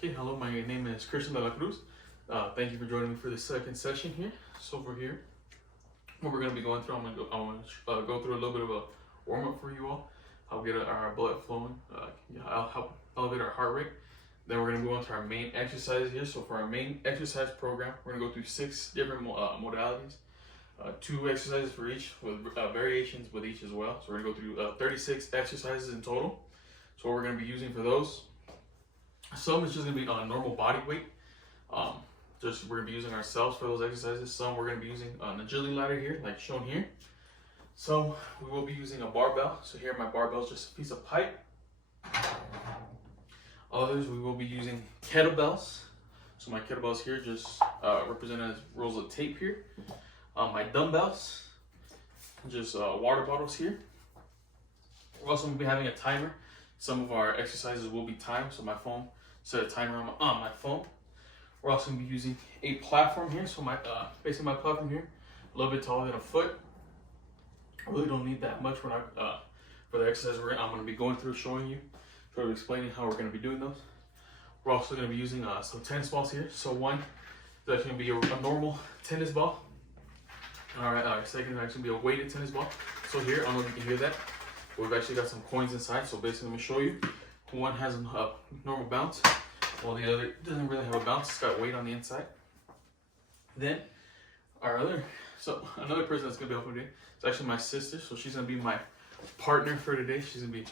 Okay, hello, my name is Cruz. Thank you for joining me for the second session here. So over here, what we're going to be going through, I'm going to go through a little bit of a warm-up for you all. I'll get our blood flowing. I'll help elevate our heart rate. Then we're going to go on to our main exercises here. So for our main exercise program, we're going to go through 6 different modalities. 2 exercises for each with variations with each as well. So we're going to go through 36 exercises in total. So what we're going to be using for those, some is just going to be on normal body weight. We're going to be using ourselves for those exercises. Some we're going to be using an agility ladder here, like shown here. Some we will be using a barbell. So here my barbell is just a piece of pipe. Others we will be using kettlebells. So my kettlebells here just represented as rolls of tape here. My dumbbells, just water bottles here. We're also going to be having a timer. Some of our exercises will be timed, so my phone set a timer on my phone. We're also going to be using a platform here. So basically my platform here, a little bit taller than a foot. I really don't need that much for the exercise I'm going to be going through, showing you, sort of explaining how we're going to be doing those. We're also going to be using some tennis balls here. So one is actually going to be a normal tennis ball. All right, our second is actually going to be a weighted tennis ball. So here, I don't know if you can hear that. We've actually got some coins inside. So basically, let me show you. One has a normal bounce, while the other doesn't really have a bounce. It's got weight on the inside. Then another person that's gonna be helping today is actually my sister. So she's gonna be my partner for today. She's gonna be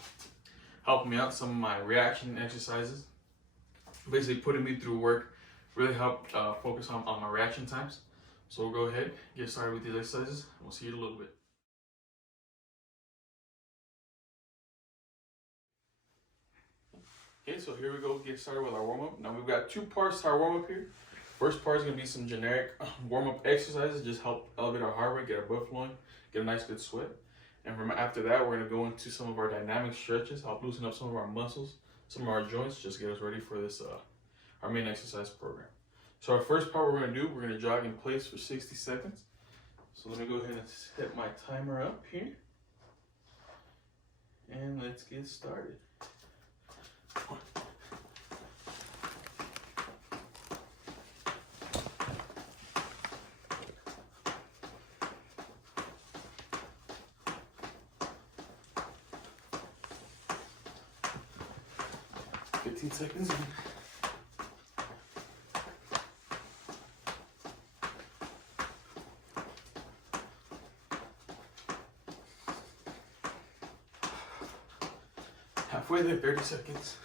helping me out some of my reaction exercises, basically putting me through work, really help focus on my reaction times. So we'll go ahead, get started with these exercises. We'll see you in a little bit. Okay, so here we go, get started with our warm-up. Now we've got 2 parts to our warm-up here. First part is going to be some generic warm-up exercises, just help elevate our heart rate, get our blood flowing, get a nice good sweat. And from after that, we're going to go into some of our dynamic stretches, help loosen up some of our muscles, some of our joints, just get us ready for this, our main exercise program. So our first part we're going to do, we're going to jog in place for 60 seconds. So let me go ahead and set my timer up here. And let's get started. 15 seconds in. Halfway there, 30 seconds.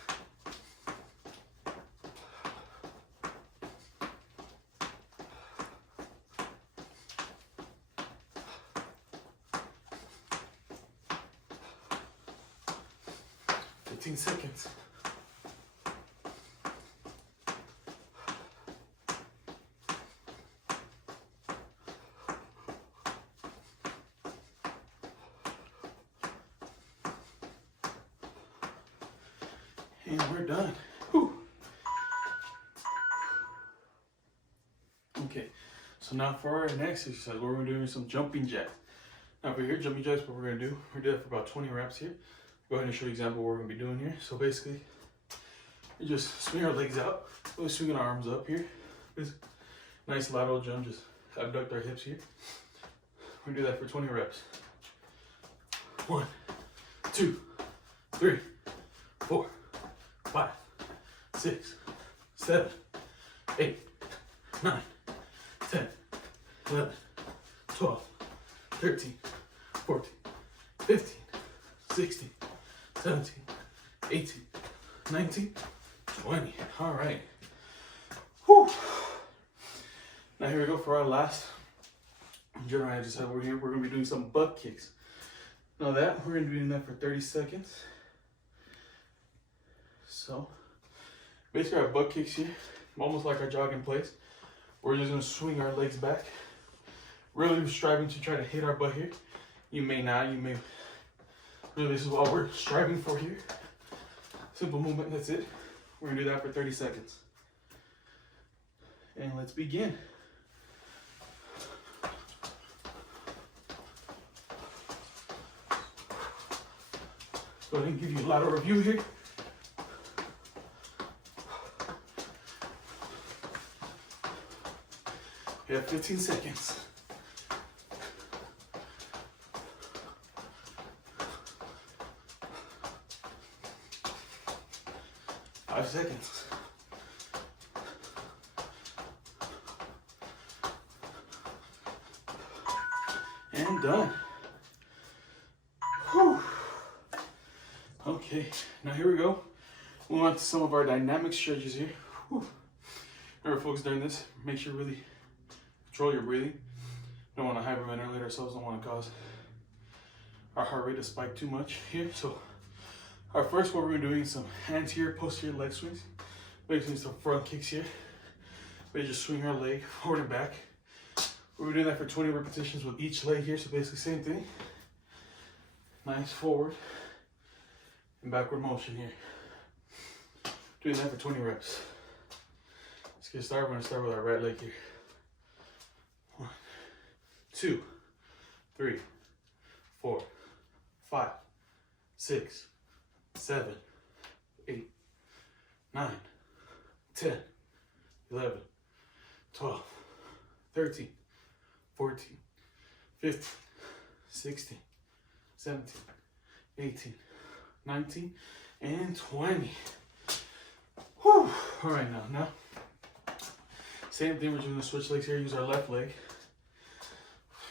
Seconds. And we're done. Whew. Okay, so now for our next exercise, we're going to be doing some jumping jacks. Now for here, jumping jacks, what we're going to do, we're going to do that for about 20 reps here. Go ahead and show you an example of what we're going to be doing here. So basically, we just swing our legs out, we're swinging our arms up here. Nice lateral jump, just abduct our hips here. We're going to do that for 20 reps. 1, 2, 3, 4, 5, 6, 7, 8, 9, 10, 11, 12, 13, 14, 15, 16, 17, 18, 19, 20. All right. Whew. Now here we go for our last general exercise. We're going to be doing some butt kicks. Now we're going to be doing that for 30 seconds. So basically our butt kicks here, almost like our jog in place. We're just going to swing our legs back, really striving to try to hit our butt here. You may not, really, this is what we're striving for here. Simple movement, that's it. We're going to do that for 30 seconds. And let's begin. Go ahead and give you a lateral review here. You have 15 seconds. 5 seconds. And done. Whew. Okay, now here we go. We'll on to some of our dynamic stretches here. Whew. Remember, folks, during this, make sure you really control your breathing. Don't want to hyperventilate ourselves, don't want to cause our heart rate to spike too much here. So our first, what we're doing is some anterior, posterior leg swings. Basically some front kicks here. We just swing our leg forward and back. We're doing that for 20 repetitions with each leg here. So basically same thing. Nice forward and backward motion here. Doing that for 20 reps. Let's get started. We're gonna start with our right leg here. 1, 2, 3, 4, 5, 6, 7, 8, 9, 10, 11, 12, 13, 14, 15, 16, 17, 18, 19, and 20. Whew. All right, now, same thing, we're just gonna switch legs here, use our left leg.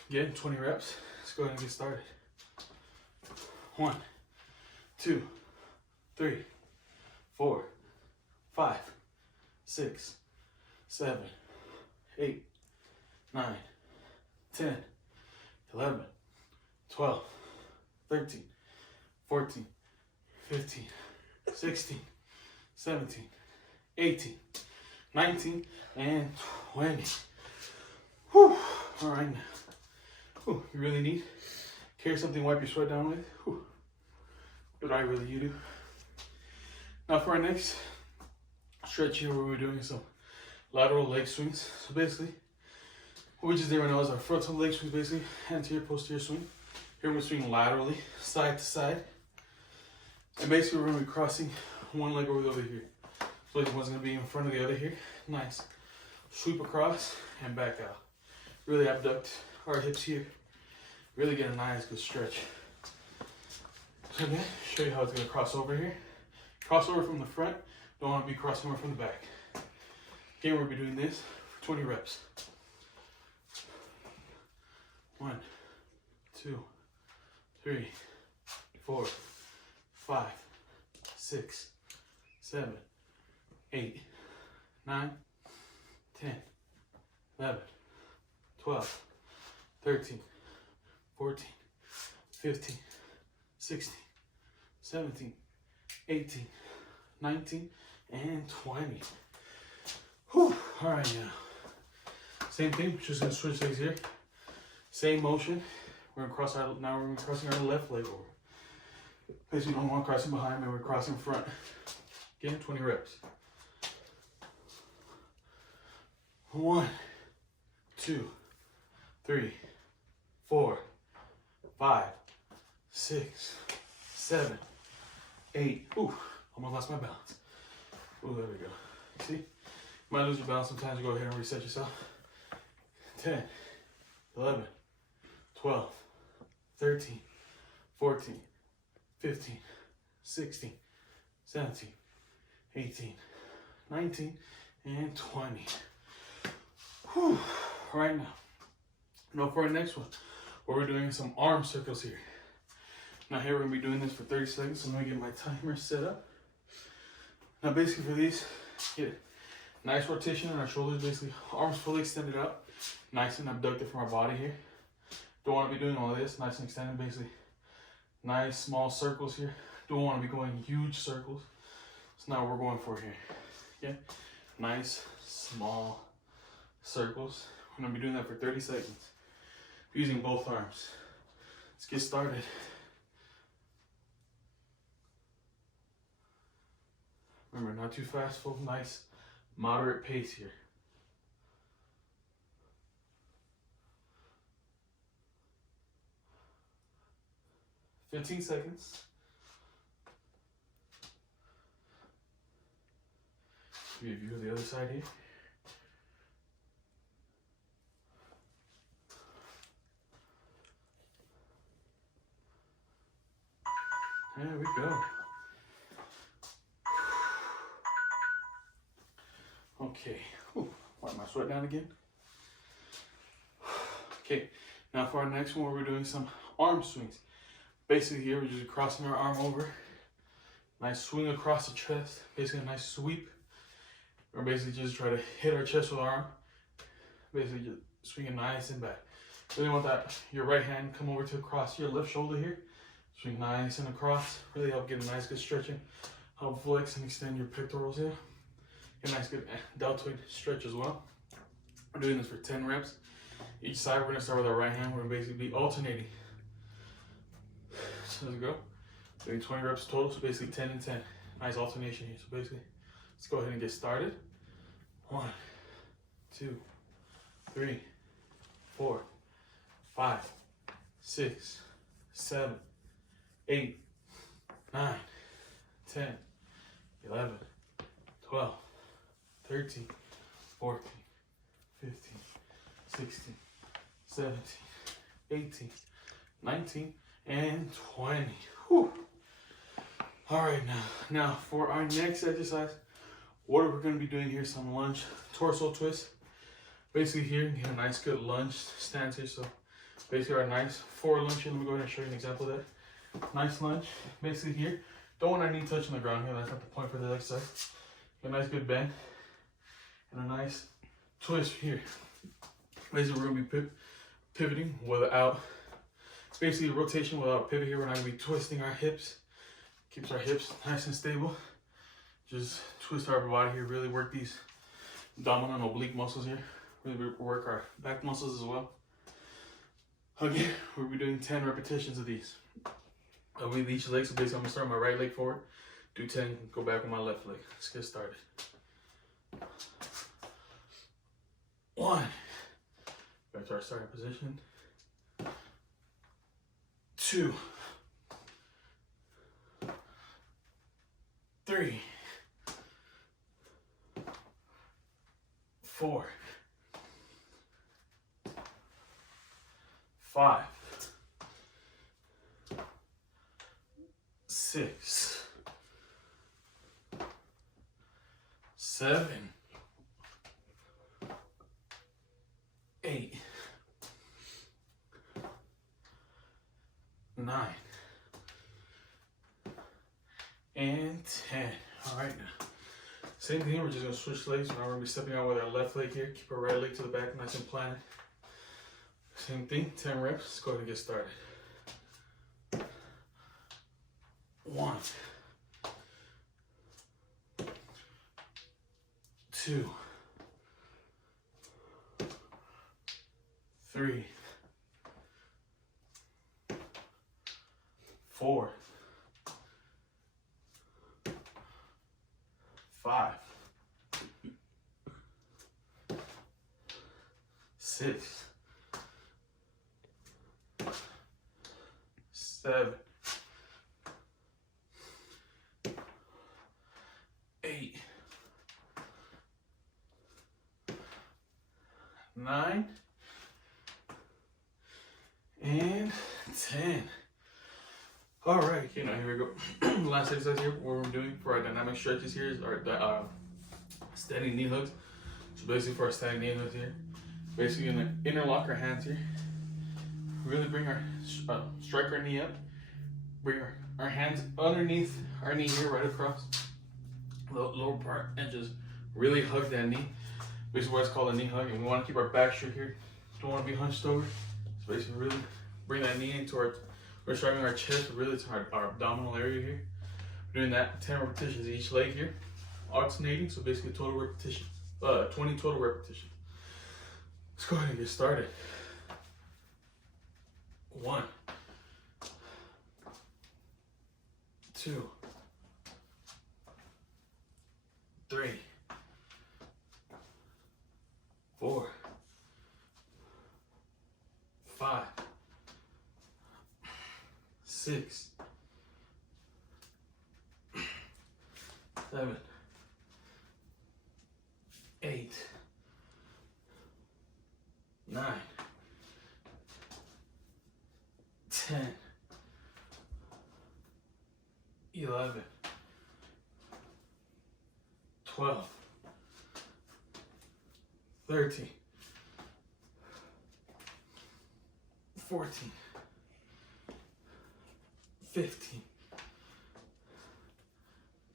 Again, 20 reps. Let's go ahead and get started. 1, 2, 3, 4, 5, 6, 7, 8, 9, 10, 11, 12, 13, 14, 15, 16, 17, 18, 19, and 20. Whew. All right, now. Whew. You really need carry something to wipe your sweat down with. Whew. But I really, you do. Now for our next stretch here, where we're doing some lateral leg swings. So basically, what we just did right now is our frontal leg swings, basically anterior, posterior swing. Here we're swinging laterally, side to side. And basically we're gonna be crossing one leg over the other here. So like one's gonna be in front of the other here. Nice. Sweep across and back out. Really abduct our hips here. Really get a nice good stretch. So again, show you how it's gonna cross over here. Cross over from the front. Don't want to be crossing over from the back. Again, we'll be doing this for 20 reps. 1, 2, 3, 4, 5, 6, 7, 8, 9, 10, 11, 12, 13, 14, 15, 16, 17, 18, 19, and 20. Whew. All right, now. Same thing, just gonna switch legs here. Same motion. We're gonna cross our, now we're gonna be crossing our left leg over. Basically, we don't want crossing behind, but we're crossing front. Again, 20 reps. 1, 2, 3, 4, 5, 6, 7, 8. Ooh, almost lost my balance. Ooh, there we go. See? You might lose your balance sometimes. You go ahead and reset yourself. 10, 11, 12, 13, 14, 15, 16, 17, 18, 19, and 20. Whew. All right, now for our next one, where we're doing some arm circles here. Now here we're gonna be doing this for 30 seconds. So I'm gonna get my timer set up. Now basically for these, get nice rotation in our shoulders, basically arms fully extended out, nice and abducted from our body here. Don't want to be doing all of this, nice and extended, basically nice small circles here. Don't want to be going huge circles. So now we're going for here. Okay, nice small circles. We're gonna be doing that for 30 seconds using both arms. Let's get started. Remember, not too fast, full, nice, moderate pace here. "15 seconds. Give you a view of the other side here. There we go. Okay. Whew. Wipe my sweat down again. Okay. Now for our next one, we're doing some arm swings. Basically here, we're just crossing our arm over. Nice swing across the chest. Basically a nice sweep. Or basically just try to hit our chest with our arm. Basically just swinging nice and back. Really want that, your right hand come over to across your left shoulder here. Swing nice and across. Really help get a nice good stretching. Help flex and extend your pectorals here. Get a nice good deltoid stretch as well. We're doing this for 10 reps. Each side, we're gonna start with our right hand. We're gonna basically be alternating. So let's go. Doing 20 reps total, so basically 10 and 10. Nice alternation here. So basically, let's go ahead and get started. 1, 2, 3, 4, 5, 6, 7, 8, 9, 10, 11, 12, 13, 14, 15, 16, 17, 18, 19, and 20. Whew. All right, now for our next exercise, what we're gonna be doing here is some lunge torso twist. Basically here, get a nice good lunge stance here. So basically our nice forward lunge here. Let me go ahead and show you an example of that. Nice lunge, basically here. Don't want our knee touching the ground here, that's not the point for the exercise. Get a nice good bend and a nice twist here. Basically we're gonna be pivoting without, basically rotation without pivot here. We're not gonna be twisting our hips. Keeps our hips nice and stable. Just twist our body here, really work these abdominal and oblique muscles here. Really work our back muscles as well. Again, we'll be doing 10 repetitions of these. With each leg, so basically I'm gonna start my right leg forward, do 10, go back with my left leg. Let's get started. 1, back to our starting position. 2, 3, 4, 5, 6, 7, 8, 9, and 10. All right, now same thing. We're just gonna switch legs. Now we're gonna be stepping out with our left leg here. Keep our right leg to the back, nice and planted. Same thing. 10 reps. Let's go ahead and get started. 1, 2, 3, 4, 5, 6, 7, 8, 9, and 10. All right, here we go. Last exercise here, what we're doing for our dynamic stretches here is our standing knee hugs. So basically for our standing knee hugs here, basically gonna interlock our hands here. Really bring our, strike our knee up. Bring our hands underneath our knee here, right across the lower part, and just really hug that knee. Basically what's called a knee hug, and we wanna keep our back straight here. Don't wanna be hunched over. So basically really bring that knee into we're striking our chest really to our abdominal area here. We're doing that 10 repetitions each leg here, alternating. So basically total repetitions, 20 total repetitions. Let's go ahead and get started. 1, 2, 3, 4, 5, 6, 7, 8, 9, 10, 11, 12, 13, 14, 15,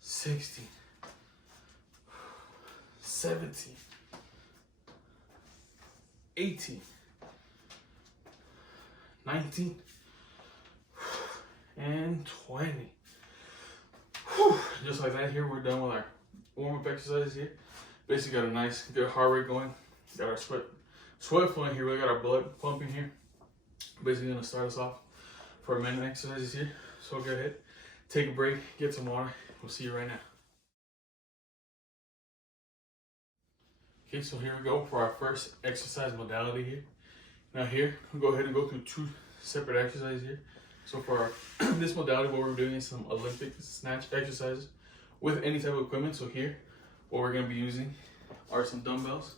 16, 17, 18, 19, and 20. Whew. Just like that here, we're done with our warm-up exercises here. Basically got a nice, good heart rate going. Got our sweat flowing here. We got our blood pumping here. Basically gonna start us off for a minute exercises here. So go ahead, take a break, get some water. We'll see you right now. Okay, so here we go for our first exercise modality here. Now here, we'll go ahead and go through 2 separate exercises here. So for our, this modality, what we're doing is some Olympic snatch exercises with any type of equipment. So here, what we're gonna be using are some dumbbells,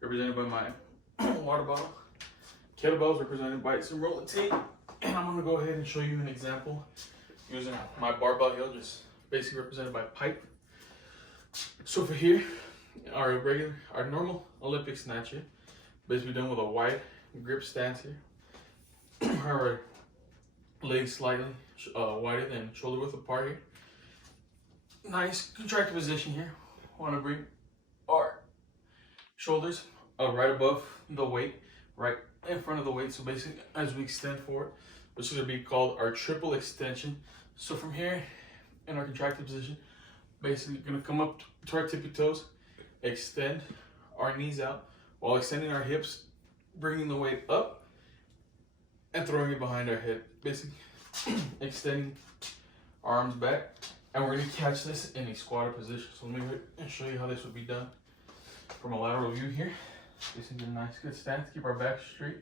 represented by my water bottle. Kettlebells represented by some roller tape. And I'm gonna go ahead and show you an example using my barbell hill, just basically represented by pipe. So for here, our normal Olympic snatch here, basically done with a wide grip stance here. Our legs slightly wider than shoulder width apart here. Nice contracted position here. Want to bring our shoulders right above the weight, right in front of the weight. So basically, as we extend forward, this is going to be called our triple extension. So from here, in our contracted position, basically going to come up to our tippy toes, extend our knees out while extending our hips, bringing the weight up and throwing it behind our head. Basically, extending our arms back, and we're going to catch this in a squatted position. So let me go ahead and show you how this would be done from a lateral view here. Basically, a nice good stance. Keep our back straight.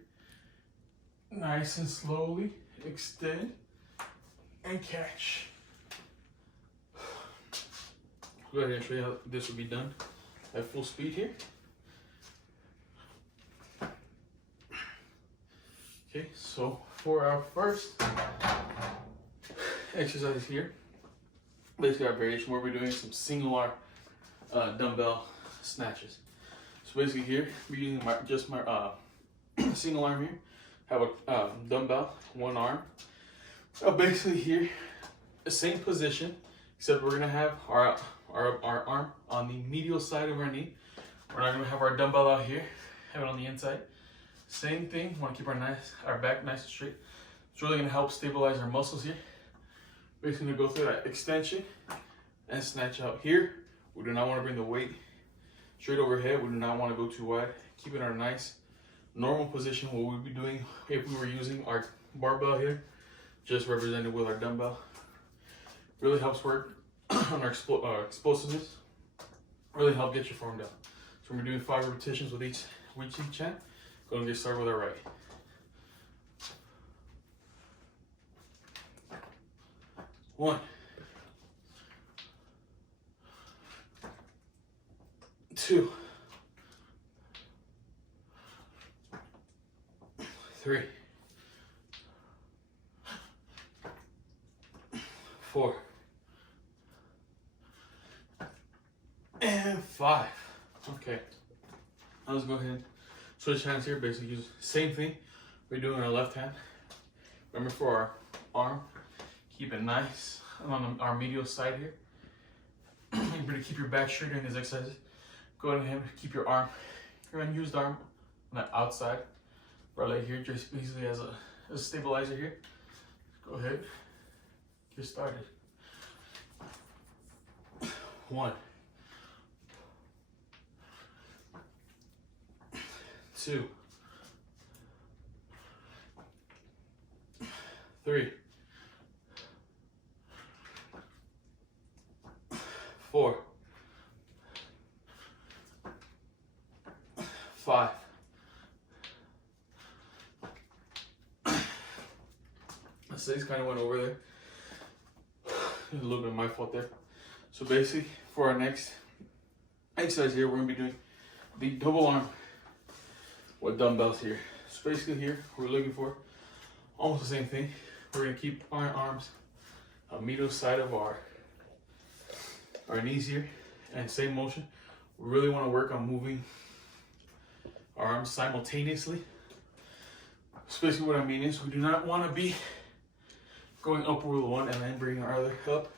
Nice and slowly extend and catch. Go ahead and show you how this would be done at full speed here. Okay, so for our first exercise here, basically our variation where we're doing some single arm dumbbell snatches. So basically here, we're using my single arm here. Have a dumbbell, one arm. Basically here, the same position, except we're gonna have our arm on the medial side of our knee. We're not gonna have our dumbbell out here, have it on the inside. Same thing, wanna keep our back nice and straight. It's really gonna help stabilize our muscles here. Basically gonna go through that extension and snatch out here. We do not wanna bring the weight straight overhead. We do not wanna go too wide. Keeping our nice normal position, what we'd be doing if we were using our barbell here, just represented with our dumbbell. Really helps work on our explosiveness. Really help get your form down. So we're doing 5 repetitions with each hand. Go and get started with our right. One, 2, 3, 4, and 5. Okay. Now let's go ahead and switch hands here. Basically use the same thing we're doing on our left hand. Remember, for our arm, keep it nice on our medial side here. Remember to keep your back straight during these exercises. Go ahead and keep your arm, your unused arm on the outside of our leg here, just basically as a stabilizer here. Go ahead, get started. 1, 2, 3, 4, 5. The 6 kind of went over there. A little bit of my fault there. So basically, for our next exercise here, we're going to be doing the double arm with dumbbells here. So basically here, we're looking for almost the same thing. We're going to keep our arms medial side of our knees here, and same motion. We really want to work on moving our arms simultaneously. So basically what I mean is we do not want to be going upward with one and then bringing our other up.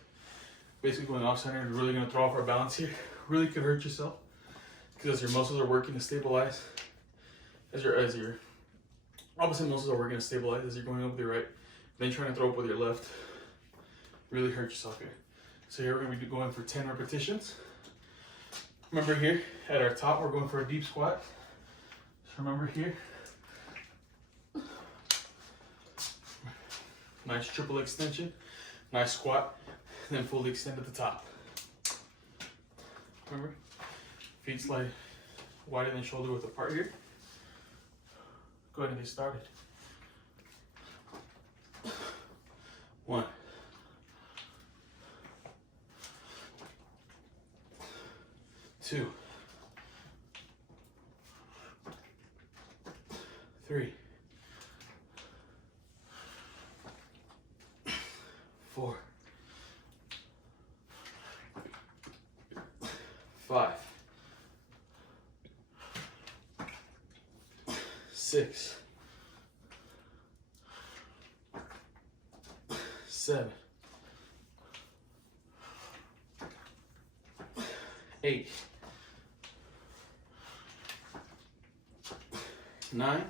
Basically going off center, you're really going to throw off our balance here. Really could hurt yourself because as your muscles are working to stabilize, as your opposite muscles are working to stabilize as you're going up with your right, then trying to throw up with your left, really hurt yourself here. So here we're going to be going for 10 repetitions. Remember here at our top, we're going for a deep squat. So remember here, nice triple extension, nice squat, and then fully extend at the top. Remember, feet slide wider than shoulder width apart here. Go ahead and get started. 1, 2, 3, 4, 5, 6, 7, 8, 9,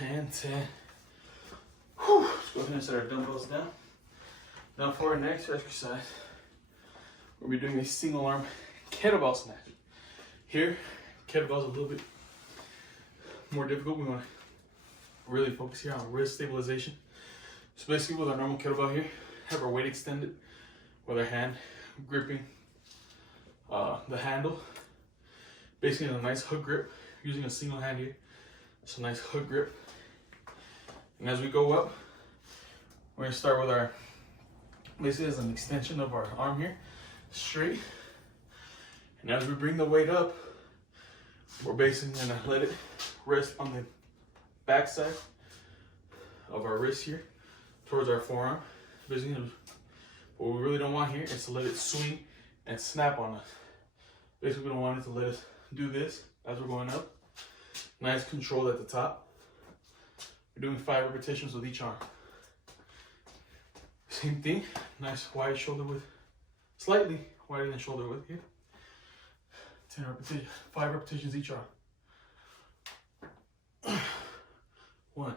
and 10. Whew. Let's go ahead and set our dumbbells down. Now for our next exercise, we'll be doing a single arm kettlebell snatch. Here, kettlebell's a little bit more difficult. We want to really focus here on wrist stabilization. So basically with our normal kettlebell here, have our weight extended with our hand gripping the handle. Basically in a nice hook grip, using a single hand here. It's a nice hook grip. And as we go up, we're going to start with our, basically as an extension of our arm here, straight. And as we bring the weight up, we're basically going to let it rest on the back side of our wrist here, towards our forearm. Basically, what we really don't want here is to let it swing and snap on us. Basically, we don't want it to let us do this as we're going up. Nice control at the top. We're doing 5 repetitions with each arm. Same thing, nice wide shoulder width, slightly wider than shoulder width here. 10 repetitions, 5 repetitions each arm. 1,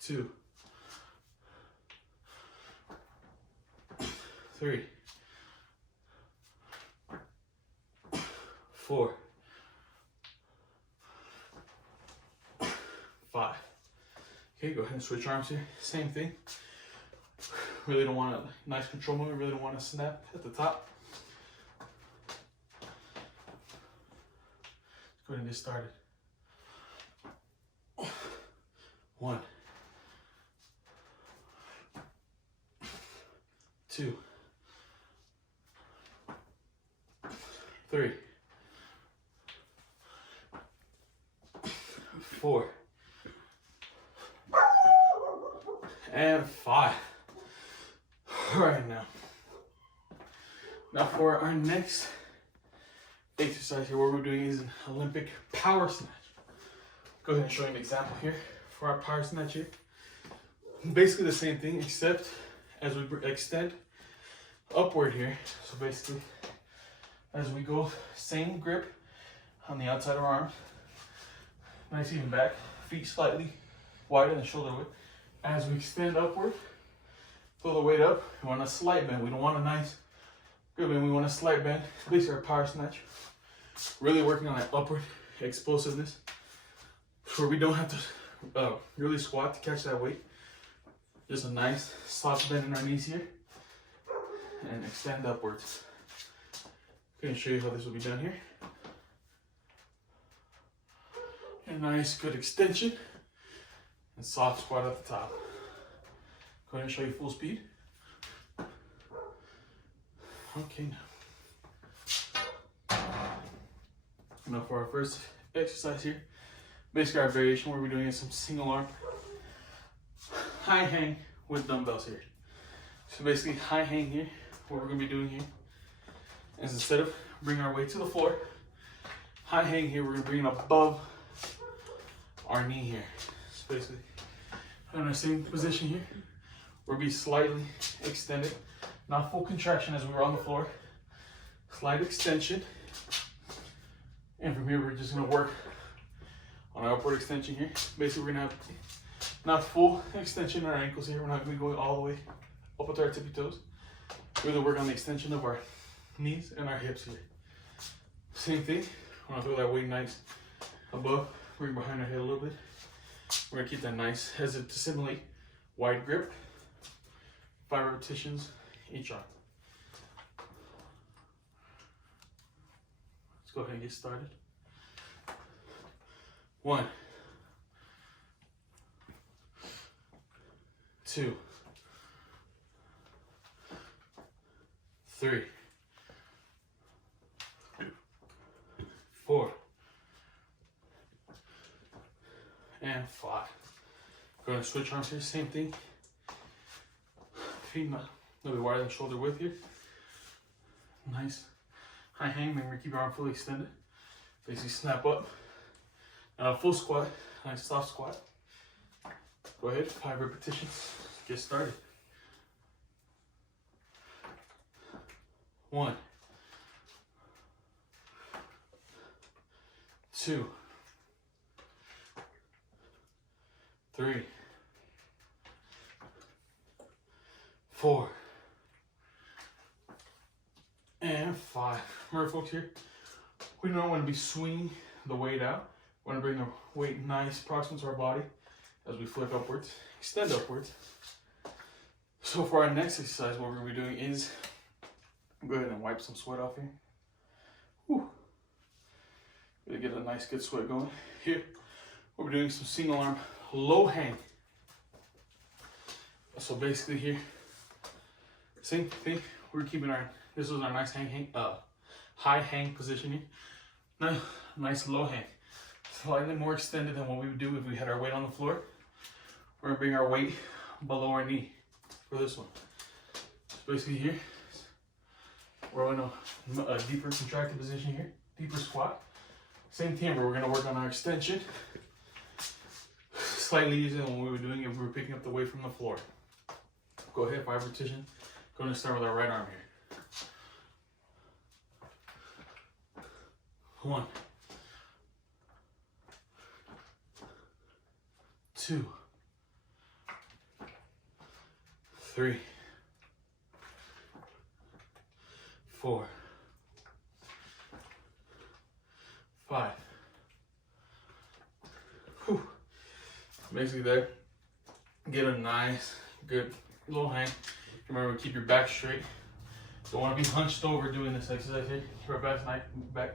2, 3, 4, 5. Okay, go ahead and switch arms here. Same thing. Really don't want a nice control movement, really don't want to snap at the top. Let's go ahead and get started. 1, 2, 3, 4, and 5. All right, now for our next exercise here, what we're doing is an Olympic power snatch. Go ahead and show you an example here for our power snatch here. Basically the same thing, except as we extend upward here. So basically, as we go, same grip on the outside of our arms. Nice even back, feet slightly wider than shoulder width. As we extend upward, pull the weight up. We want a slight bend. We don't want a nice good bend. We want a slight bend. Basically our power snatch. Really working on that upward explosiveness, where we don't have to really squat to catch that weight. Just a nice soft bend in our knees here, and extend upwards. I'm going to show you how this will be done here. A nice good extension and soft squat at the top. Go ahead and show you full speed. Okay, now for our first exercise here, Basically, our variation where we're doing is some single arm high hang with dumbbells here. So basically, high hang here, what we're gonna be doing here is instead of bringing our weight to the floor, high hang here, we're gonna bring it above our knee here. So basically, in our same position here, we'll be slightly extended, not full contraction as we were on the floor, slight extension. And from here, we're just gonna work on our upward extension here. Basically, we're gonna have not full extension in our ankles here. We're not gonna be going all the way up with our tippy toes. We're gonna work on the extension of our knees and our hips here. Same thing, we're gonna throw that weight nice above, bring behind our head a little bit. We're gonna keep that nice, as it to simulate wide grip. 5 repetitions each arm. Let's go ahead and get started. 1, 2, 3, 4, and 5. Going to switch arms here, same thing. Feet a little bit wider than shoulder width here. Nice high hang, make sure you keep your arm fully extended. Basically snap up. Now full squat, nice soft squat. Go ahead, 5 repetitions. Get started. 1, 2, 3, 4, and 5. Remember, folks, here, we don't want to be swinging the weight out. We want to bring the weight nice proximal to our body as we flip upwards, extend upwards. So for our next exercise, what we're going to be doing is, go ahead and wipe some sweat off here. Whew. Really get a nice good sweat going. Here, we're doing some single arm low hang. So basically here, same thing, we're keeping our, this was our nice high hang position here. Now, nice low hang. Slightly more extended than what we would do if we had our weight on the floor. We're gonna bring our weight below our knee for this one. So basically here, we're in a deeper contracted position here, deeper squat. Same thing, we're gonna work on our extension. Slightly easier than what we were doing if we were picking up the weight from the floor. Go ahead, 5 repetitions. Going to start with our right arm here. 1, 2, 3, 4, 5. Whew. Basically there, get a nice, good low hang. Remember, keep your back straight. Don't want to be hunched over doing this exercise here. Keep our back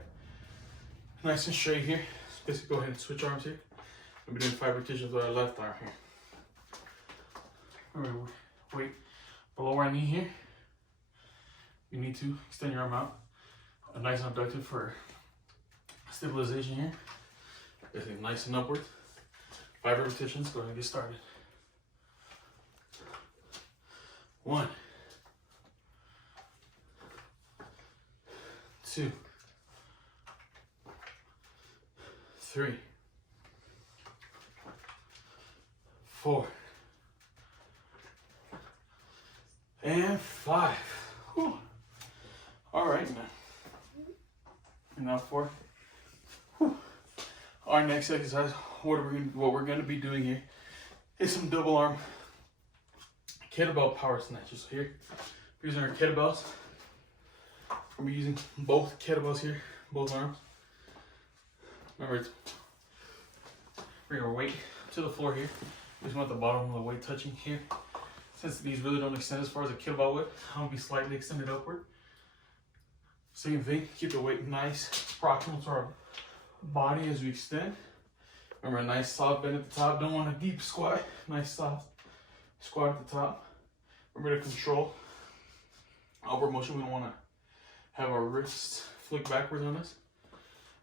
nice and straight here. So basically go ahead and switch arms here. We'll be doing 5 repetitions with our left arm here. Remember, weight below our knee here. You need to extend your arm out. A nice abducted for stabilization here. Basically nice and upward. 5 repetitions, go ahead and get started. 1, 2, 3, 4, and 5. Whew. All right, now. Enough for. Whew. Our next exercise, what we're going to be doing here is some double arm kettlebell power snatches. So here, we're using our kettlebells. We're using both kettlebells here, both arms. Remember, bring our weight to the floor here. We just want the bottom of the weight touching here. Since these really don't extend as far as a kettlebell would, I'm gonna be slightly extended upward. Same thing, keep the weight nice, proximal to our body as we extend. Remember, a nice soft bend at the top. Don't want a deep squat. Nice soft squat at the top. Remember to control upward motion. We don't want to have our wrists flick backwards on us.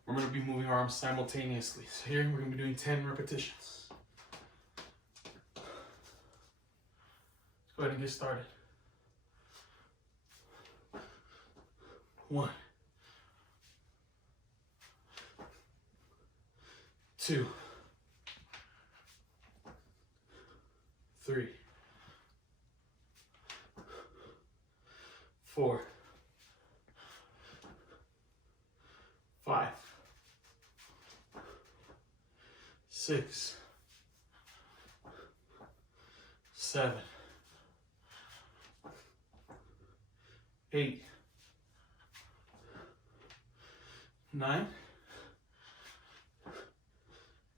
we're going to be moving our arms simultaneously. So here we're going to be doing 10 repetitions. Let's go ahead and get started. 1, 2, 3, 4, 5, 6, 7, 8, 9,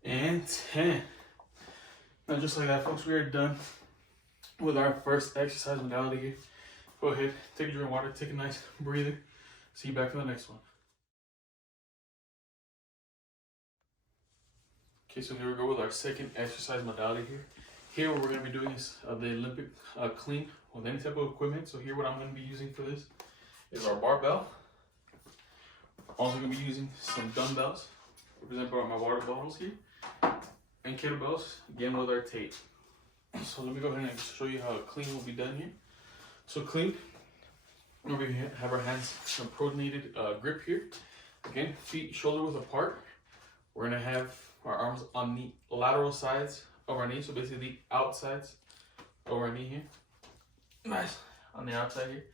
and 10. Now just like that, folks, we are done with our first exercise modality here. Go ahead, take a drink of water, take a nice breather. See you back for the next one. Okay, so here we go with our second exercise modality here. Here what we're going to be doing is the Olympic clean with any type of equipment. So here what I'm going to be using for this is our barbell. Also going to be using some dumbbells, represented by my water bottles here, and kettlebells, again with our tape. So let me go ahead and show you how a clean will be done here. So clean, we're going to have our hands some pronated grip here. Again, feet shoulder width apart. We're going to have our arms on the lateral sides of our knee, so basically the outsides of our knee here. Nice, on the outside here.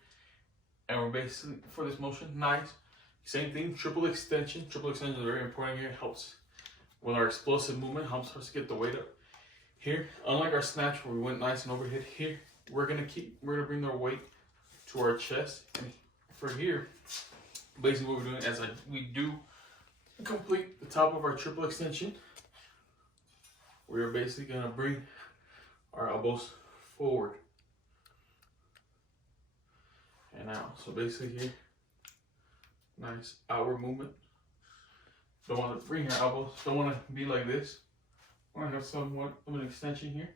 And we're basically, for this motion, nice. Same thing, triple extension. Triple extension is very important here. It helps with our explosive movement, helps us get the weight up. Here, unlike our snatch where we went nice and overhead, here we're gonna bring our weight to our chest. And for here, basically what we're doing as we do complete the top of our triple extension, we are basically gonna bring our elbows forward and out. So basically here, nice outward movement. Don't want to bring your elbows. Don't want to be like this. Want to have somewhat of an extension here.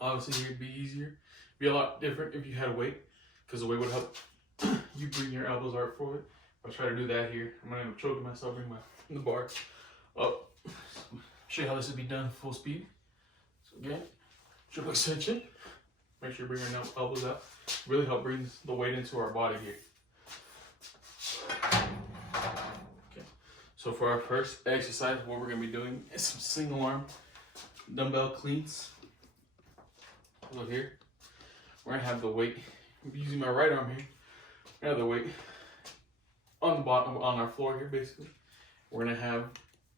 Obviously, here it'd be easier. Be a lot different if you had weight, because the weight would help you bring your elbows out forward. If I try to do that here, I'm gonna end up choking myself. Bring the bar up. Show you how this would be done full speed. So again, triple extension. Make sure you bring your elbows out. Really help bring the weight into our body here. Okay. So for our first exercise, what we're going to be doing is some single arm dumbbell cleans. Look here. We're going to have the weight. I'm using my right arm here. We're going to have the weight on the bottom, on our floor here, basically. We're going to have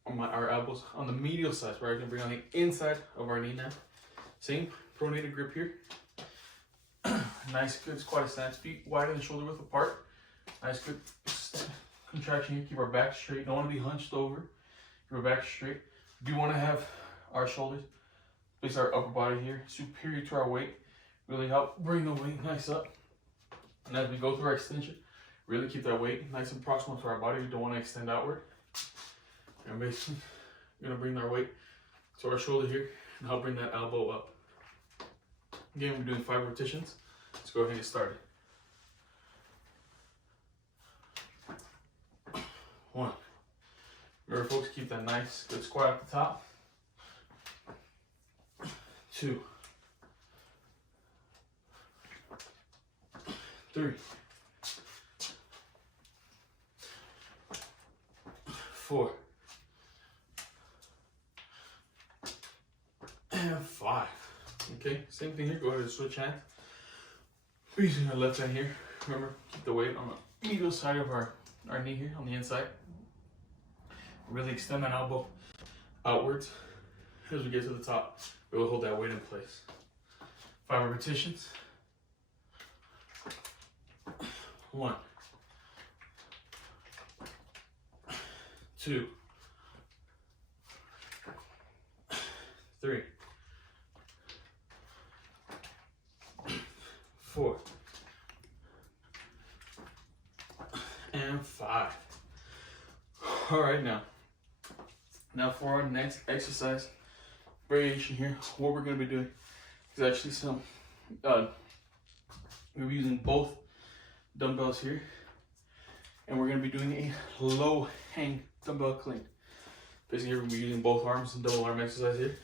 our elbows on the medial side. So we're going to bring on the inside of our knee now. Same pronated grip here. Nice, good squat stance. Feet wide and shoulder width apart. Nice, good contraction here. Keep our back straight. Don't want to be hunched over. Keep our back straight. We do want to have our shoulders, place our upper body here, superior to our weight. Really help bring the weight nice up. And as we go through our extension, really keep that weight nice and proximal to our body. We don't want to extend outward. And basically, we're going to bring our weight to our shoulder here and help bring that elbow up. Again, we're doing 5 repetitions. Let's go ahead and get started. 1. Remember, folks, keep that nice, good squat at the top. 2. 3. 4. And 5. Okay, same thing here. Go ahead and switch hands. We're using our left hand here. Remember, keep the weight on the medial side of our knee here, on the inside. Really extend that elbow outwards. As we get to the top, we'll hold that weight in place. 5 repetitions. 1. 2. 3. 4. And 5. All right, now for our next exercise variation here, what we're going to be doing is actually some, we're using both dumbbells here, And we're gonna be doing a low hang dumbbell clean. Basically, we're gonna be using both arms and double arm exercise here.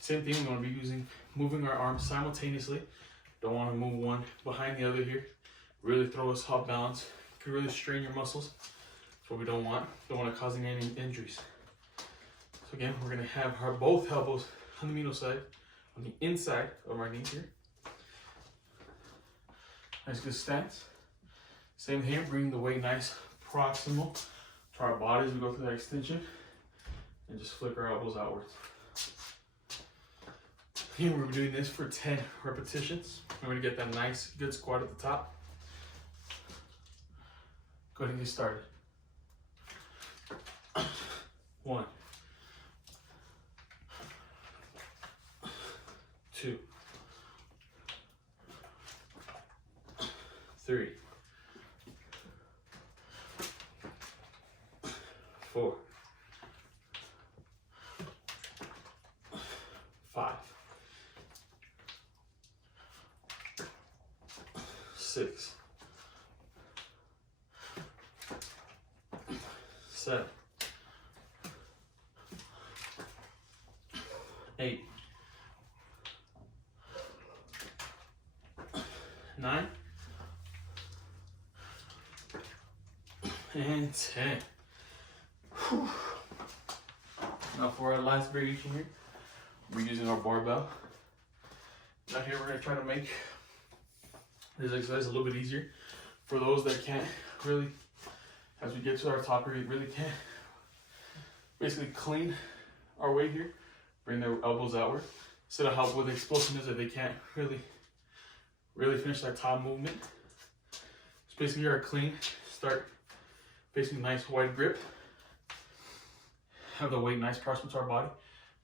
Same thing, we're gonna be moving our arms simultaneously. Don't wanna move one behind the other here. Really throw us off balance. Could really strain your muscles. That's what we don't want. Don't wanna cause any injuries. So again, we're gonna have our both elbows on the medial side, on the inside of our knee here. Nice good stance. Same here, bring the weight nice proximal to our bodies. We go through that extension and just flick our elbows outwards. Again, we're doing this for 10 repetitions. We're gonna get that nice, good squat at the top. Go ahead and get started. 1, 2, 3, 4, 5, 6, 7, 8, 9, and 10. Whew. Now for our last variation here, we're using our barbell. Now here we're gonna try to make this exercise a little bit easier for those that can't really, as we get to our top here, really can't basically clean our weight here, bring their elbows outward. Instead of help with explosiveness that they can't really finish that top movement. It's basically our clean, start basically nice wide grip. Have the weight nice proximal to our body.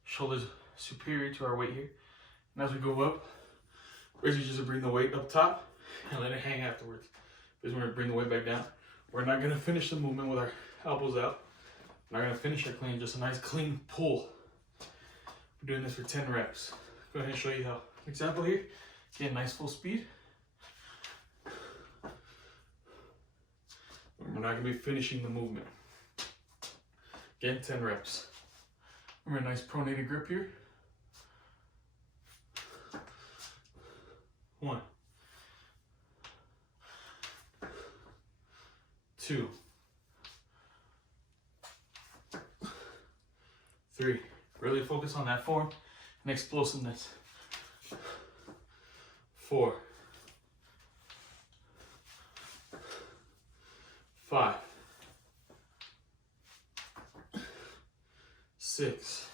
Shoulders superior to our weight here. And as we go up, basically just bring the weight up top and let it hang afterwards. Because we're gonna bring the weight back down. We're not gonna finish the movement with our elbows out. We're not gonna finish our clean, just a nice clean pull. We're doing this for 10 reps. Go ahead and show you how. Example here, again, nice full speed. We're not gonna be finishing the movement. Again, 10 reps. Remember, a nice pronated grip here. 1, 2, 3. Really focus on that form and explosiveness. 4, 5, 6,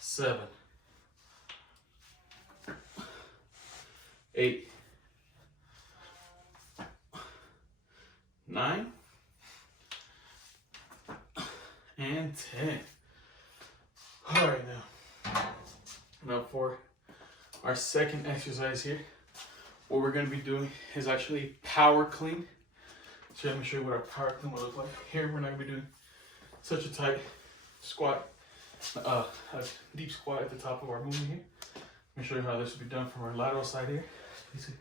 7, 8, 9, and 10. All right, now for our second exercise here, what we're going to be doing is actually power clean. So let me show you what our power clean will look like. Here we're not going to be doing such a tight squat, a deep squat at the top of our movement here. Let me show you how this will be done from our lateral side here. Basically,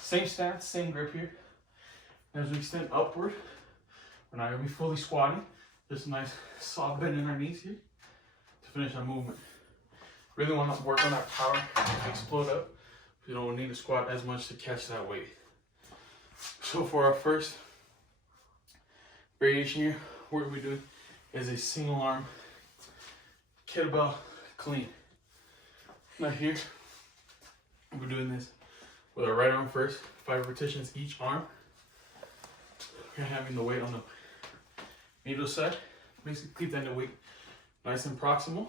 same stance, same grip here. As we extend upward, we're not going to be fully squatting. Just a nice soft bend in our knees here to finish our movement. Really want to work on that power to explode up. You don't need to squat as much to catch that weight. So for our first variation here, what we're doing is a single arm kettlebell clean. Now here, we're doing this with our right arm first, 5 repetitions each arm. We're having the weight on the medial side. Basically keep that weight nice and proximal.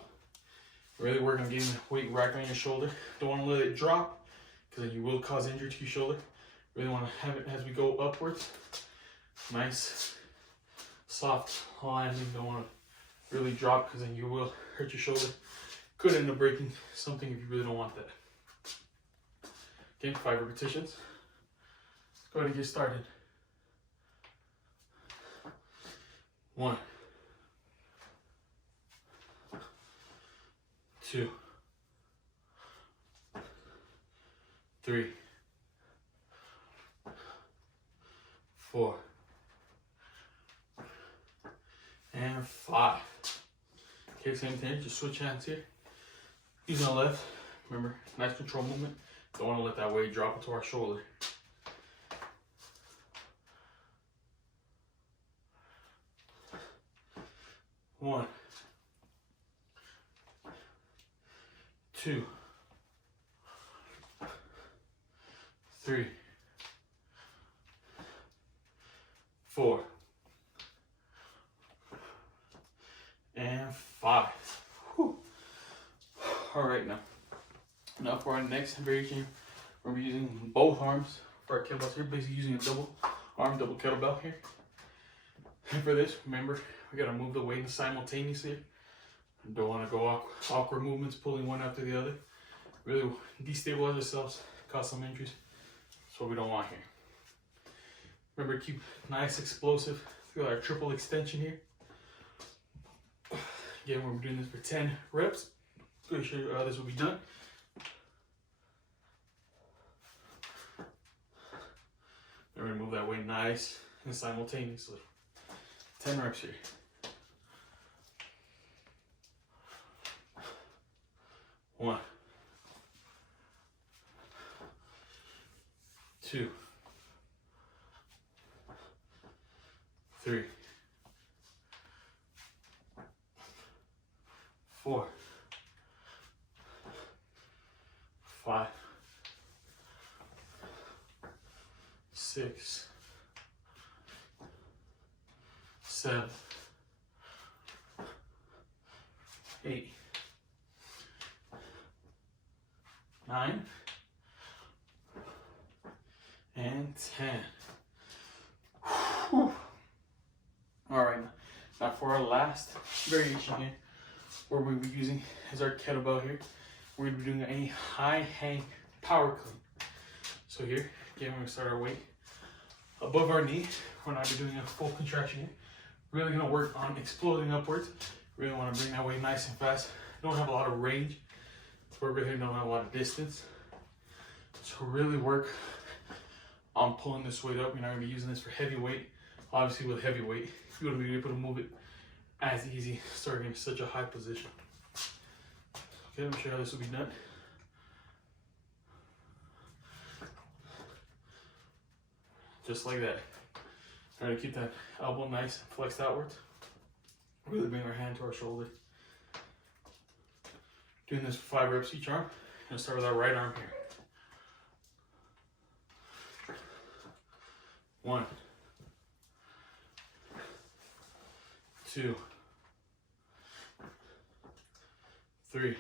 Really work on getting the weight right on your shoulder. Don't want to let it drop because then you will cause injury to your shoulder. Really want to have it as we go upwards. Nice, soft landing. Don't want to really drop because then you will hurt your shoulder. Could end up breaking something if you really don't want that. Again, 5 repetitions. Let's go ahead and get started. 1, 2, 3, 4, and 5. Okay, same thing, just switch hands here. Using the left, remember, nice control movement. Don't want to let that weight drop into our shoulder. 1, 2, 3, 4, and 5. Whew. All right, now for our next variation, we're gonna be using both arms for our kettlebells here, basically using a double arm, double kettlebell here. And for this, remember, we gotta move the weight simultaneously. Don't want to go awkward movements, pulling one after the other. Really destabilize ourselves, cause some injuries. That's what we don't want here. Remember, keep nice explosive. Feel our triple extension here. Again, we're doing this for 10 reps. Pretty sure this will be done. We're gonna move that weight nice and simultaneously. 10 reps here. 1, 2, 3, 4, 5, 6, 7, 8, 9, and 10. Whew. All right, now for our last variation here, where we'll be using is our kettlebell here. We're gonna be doing a high hang power clean. So here, again, we're gonna start our weight above our knee. We're not gonna be doing a full contraction here. Really gonna work on exploding upwards. Really wanna bring that weight nice and fast. Don't have a lot of range. We're really don't have a lot of distance. So really work on pulling this weight up. You're not gonna be using this for heavy weight. Obviously with heavy weight, you're gonna be able to move it as easy, starting in such a high position. Okay, let me show you how this will be done. Just like that. Try to keep that elbow nice and flexed outwards. Really bring our hand to our shoulder. Doing this for 5 reps each arm. I'm gonna start with our right arm here. 1, 2, 3,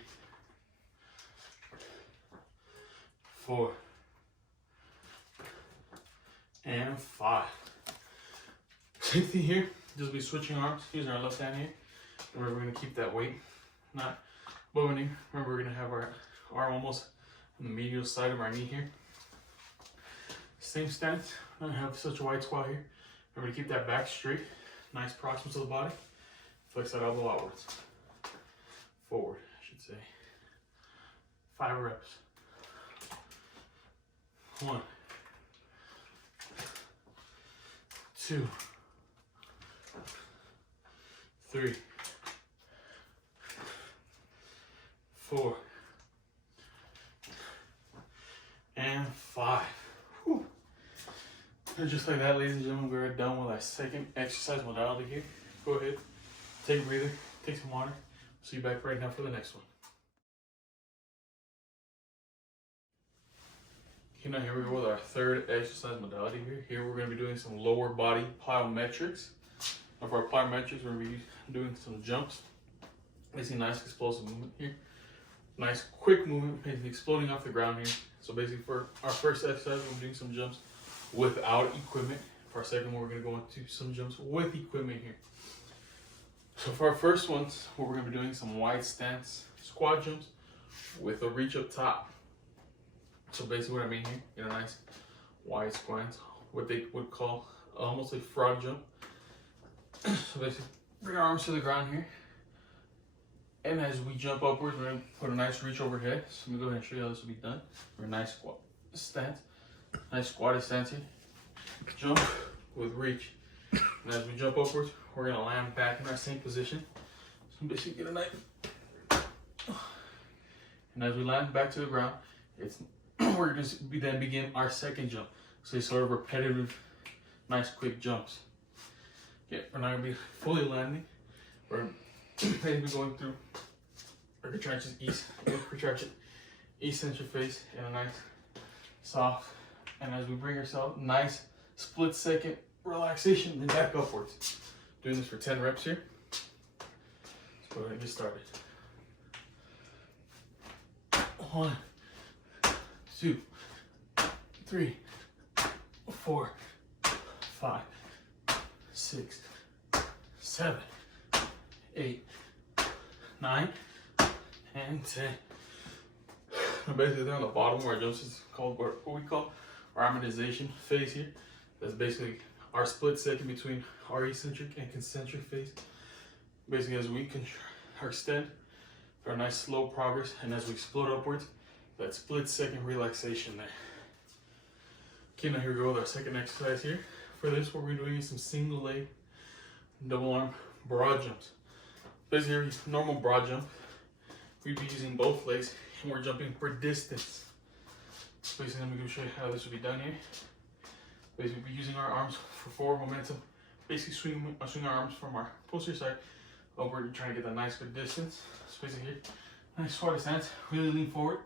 4, and 5. Same thing here. Just be switching arms, using our left hand here. Remember, we're gonna keep that weight not bowing. Remember, we're gonna have our arm almost on the medial side of our knee here. Same stance. I'm gonna have such a wide squat here. Remember to keep that back straight, nice proximal to the body. Flex that elbow outwards. Forward, I should say. 5 reps. 1, 2, 3, 4, and 5. Whew. And just like that, ladies and gentlemen, we're done with our second exercise modality here. Go ahead, take a breather, take some water. See you back right now for the next one. Okay, now here we go with our third exercise modality here. Here we're going to be doing some lower body plyometrics. Now for our plyometrics, we're going to be doing some jumps. Basically nice explosive movement here. Nice quick movement, basically exploding off the ground here. So basically for our first exercise, we're doing some jumps without equipment. For our second one, we're going to go into some jumps with equipment here. So for our first ones, we're going to be doing some wide stance squat jumps with a reach up top. So basically what I mean here, get a nice wide squat, what they would call almost a frog jump. So basically bring our arms to the ground here. And as we jump upwards, we're going to put a nice reach overhead. So let me go ahead and show you how this will be done. For a nice squat stance, nice squatted stance here. Jump, with reach. And as we jump upwards, we're gonna land back in our same position. So basically get a knife. And as we land back to the ground, it's we're gonna then begin our second jump. So it's sort of repetitive, nice quick jumps. Yeah, we're not gonna be fully landing. We're maybe going through our contraction eccentric face and a nice soft. And as we bring ourselves, nice split second relaxation, then back upwards. Doing this for 10 reps here. Let's go ahead and get started. 1, 2, 3, 4, 5, 6, 7, 8, 9, and 10. And basically there on the bottom where it jumps is called what we call our amortization phase here. That's basically our split second between our eccentric and concentric phase. Basically as we extend for a nice slow progress, and as we explode upwards, that split second relaxation there. Okay, now here we go with our second exercise here. For this, what we're doing is some single leg, double arm, broad jumps. Basically, normal broad jump, we'd be using both legs and we're jumping for distance. Basically, let me go show you how this would be done here. Basically, we'll be using our arms for forward momentum. Basically, swing our arms from our posterior side upward and trying to get that nice good distance. So basically here, nice squat stance, really lean forward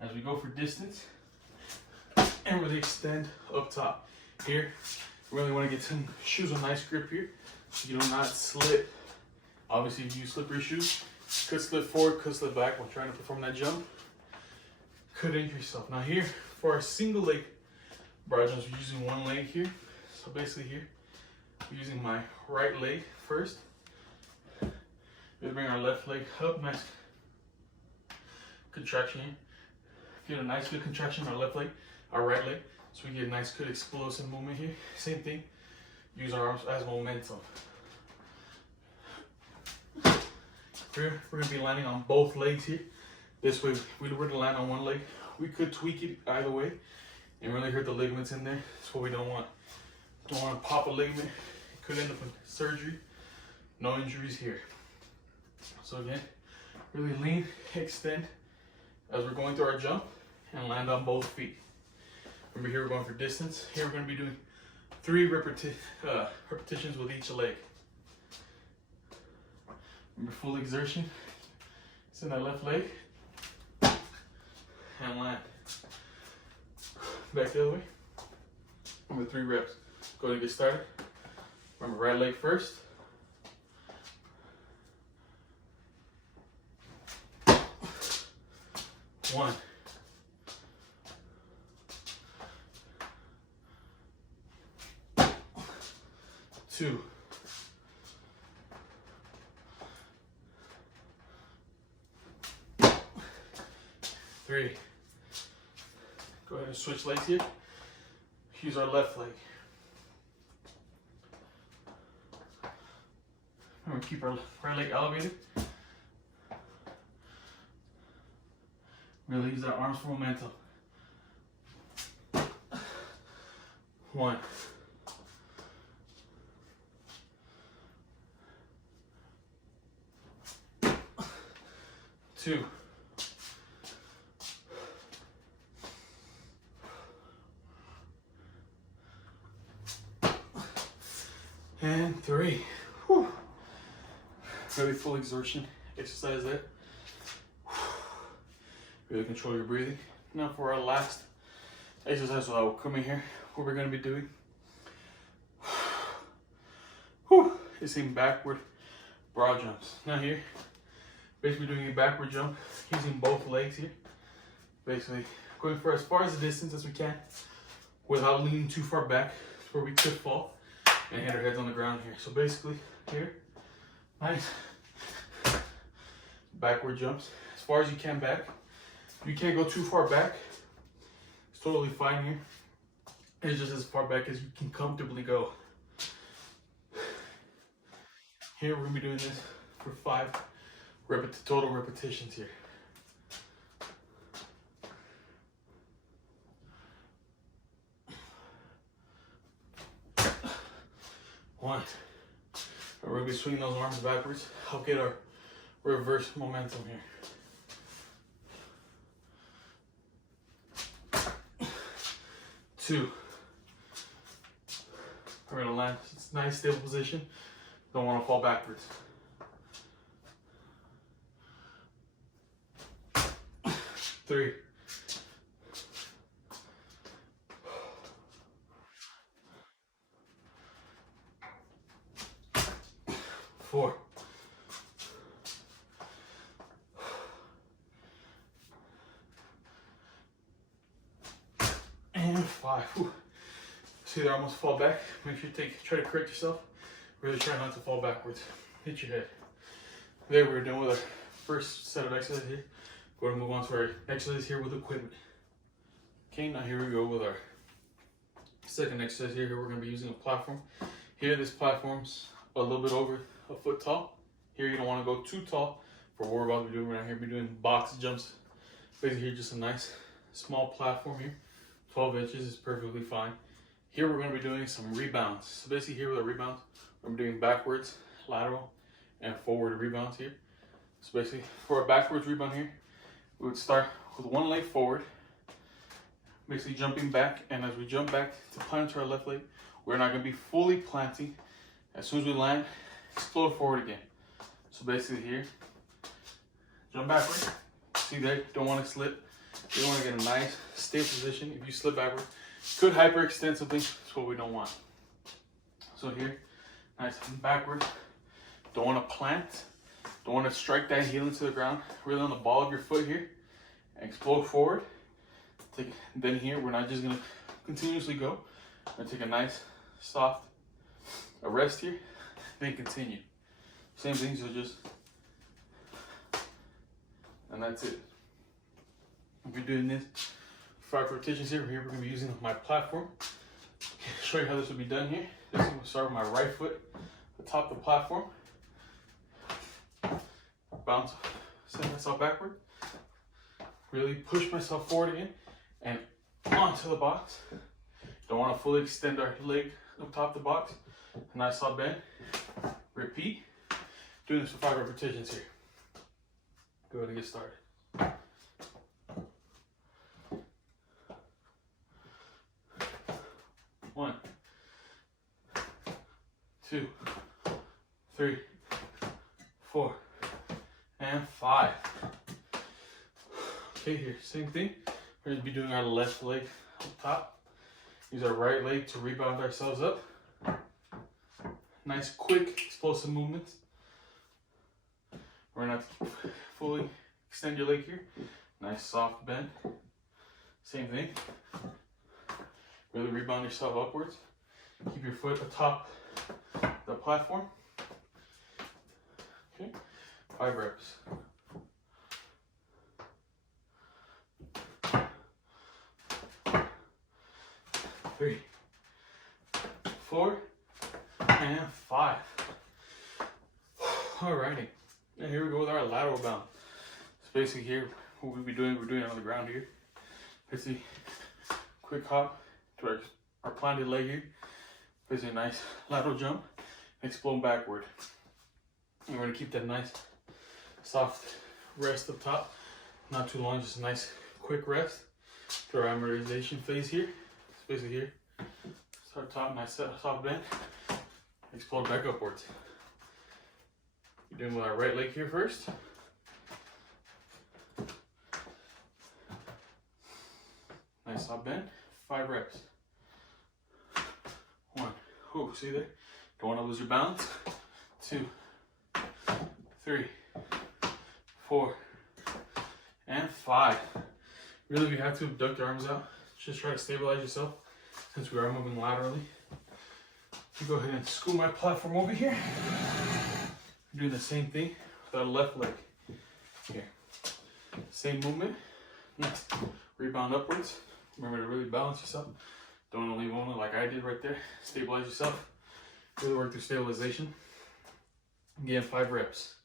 as we go for distance. And really extend up top. Here, you really want to get some shoes with nice grip here, so you do not slip. Obviously, if you use slippery shoes, could slip forward, could slip back while trying to perform that jump. Could injure yourself. Now here, for our single leg broad jumps, we're using one leg here. So basically here, we're using my right leg first. We'll bring our left leg up, nice contraction here. Get a nice good contraction on our left leg, our right leg, so we get a nice good explosive movement here. Same thing, use our arms as momentum. Here, we're gonna be landing on both legs here. This way, if we were to land on one leg, we could tweak it either way and really hurt the ligaments in there. That's what we don't want. Don't want to pop a ligament. It could end up in surgery. No injuries here. So again, really lean, extend as we're going through our jump and land on both feet. Remember here we're going for distance. Here we're going to be doing 3 repetitions with each leg. Remember full exertion. Send that left leg and land. Back the other way. Remember 3 reps. Go ahead and get started. Remember right leg first. 1, 2, 3. Go ahead and switch legs here. Use our left leg. Remember, keep our right leg elevated. Really use our arms for momentum. 1, 2, and 3. Whew. Really full exertion exercise there. Really control your breathing. Now for our last exercise, so I will come in here, what we're going to be doing is in backward broad jumps. Now here, basically doing a backward jump using both legs here. Basically going for as far as the distance as we can without leaning too far back where we could fall and hit our heads on the ground here. So basically here, nice backward jumps as far as you can back. You can't go too far back. It's totally fine here. It's just as far back as you can comfortably go. Here we're gonna be doing this for 5 total repetitions here. 1. We're going to be swinging those arms backwards. Help get our reverse momentum here. 2. We're going to land. It's a nice stable position. Don't want to fall backwards. 3. 4. And 5. Whew. See, they almost fall back. Make sure you try to correct yourself. Really try not to fall backwards. Hit your head. There, we're done with our first set of exercises here. We're going to move on to our exercise here with equipment. Okay, now here we go with our second exercise here. We're going to be using a platform. Here, this platform's a little bit over a foot tall. Here, you don't want to go too tall for what we're about to be doing right here. We're doing box jumps. Basically, here, just a nice small platform here. 12 inches is perfectly fine. Here, we're going to be doing some rebounds. So basically, here with the rebounds, we're doing backwards, lateral, and forward rebounds here. So basically, for a backwards rebound here, we would start with one leg forward, basically jumping back, and as we jump back to plant to our left leg, we're not going to be fully planting. As soon as we land, explode forward again. So basically here, jump backward. See there, don't want to slip. You want to get a nice, stable position. If you slip backward, could hyperextend something. That's what we don't want. So here, nice backward. Don't want to plant. Don't want to strike that heel into the ground. Really on the ball of your foot here. And explode forward. Then here, we're not just going to continuously go. We're going to take a nice, soft rest here. Then continue. Same thing, so just, and that's it. If you're doing this 5 repetitions here, we're going to be using my platform. Show you how this will be done here. This is, we'll start with my right foot atop the platform. Bounce, send myself backward. Really push myself forward again and onto the box. Don't want to fully extend our leg up top the box. Nice soft bend. Repeat. Doing this for 5 repetitions here. Go ahead and get started. 1, 2, 3, 4, and 5. Okay, here, same thing. We're going to be doing our left leg up top. Use our right leg to rebound ourselves up. Nice, quick, explosive movements. We're going to fully extend your leg here. Nice, soft bend. Same thing. Really rebound yourself upwards. Keep your foot atop the platform. Okay, 5 reps. 3, 4, and 5. Alrighty, and here we go with our lateral bound. So basically here, what we're doing it on the ground here. Basically, quick hop to our planted leg here. Basically a nice lateral jump, explode backward. And we're gonna keep that nice, soft rest up top. Not too long, just a nice, quick rest. To our amortization phase here. Basically here, start top, nice soft bend, explode back upwards. We're doing with our right leg here first. Nice soft bend, 5 reps. 1, whoo, see there? Don't want to lose your balance. 2, 3, 4, and 5. Really, if you have to, abduct your arms out. Just try to stabilize yourself since we are moving laterally. You go ahead and scoot my platform over here. I'm doing the same thing with our left leg. Here. Same movement. Next, rebound upwards. Remember to really balance yourself. Don't leave one like I did right there. Stabilize yourself. Really work through stabilization. Again, 5 reps.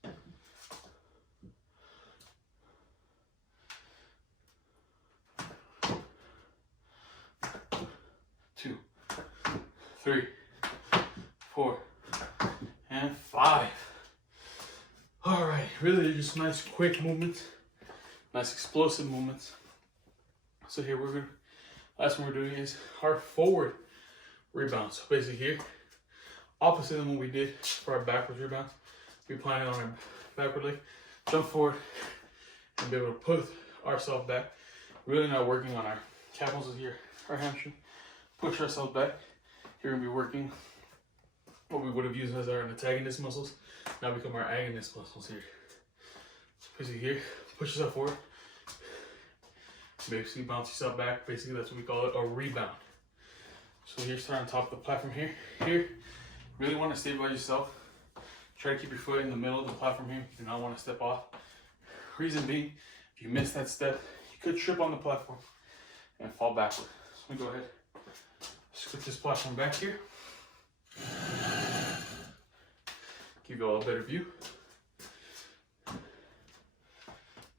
2, 3, 4, 5. All right, really just nice quick movements, nice explosive movements. So here last one we're doing is our forward rebound. So basically here, opposite than what we did for our backwards rebound. We plan it on our backward leg, jump forward, and be able to put ourselves back. Really not working on our calf muscles here, our hamstring. Push ourselves back. Here we're gonna be working what we would have used as our antagonist muscles. Now become our agonist muscles here. So basically here, push yourself forward. Basically bounce yourself back. Basically that's what we call it, a rebound. So here, start on top of the platform here. Here, really want to stabilize yourself. Try to keep your foot in the middle of the platform here. You do not want to step off. Reason being, if you miss that step, you could trip on the platform and fall backward. So let me go ahead, scoot this platform back here. Give you all a better view.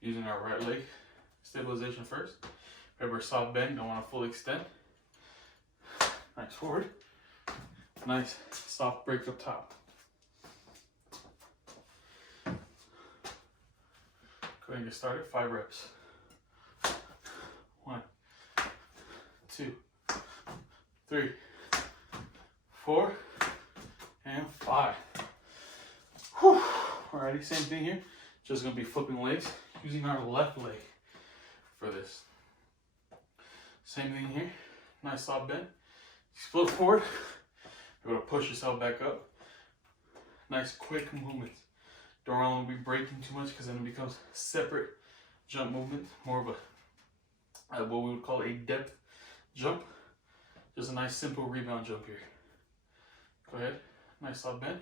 Using our right leg stabilization first. Remember, soft bend, don't want to fully extend. Nice forward. Nice soft break up top. Go ahead and get started. 5 reps. 1, 2, 3, 4, and 5. Whew. Alrighty, same thing here. Just gonna be flipping legs using our left leg for this. Same thing here. Nice soft bend. Split forward. You're gonna push yourself back up. Nice quick movements. Don't want to be breaking too much because then it becomes separate jump movement. More of a what we would call a depth jump. Just a nice simple rebound jump here. Go ahead. Nice soft bend.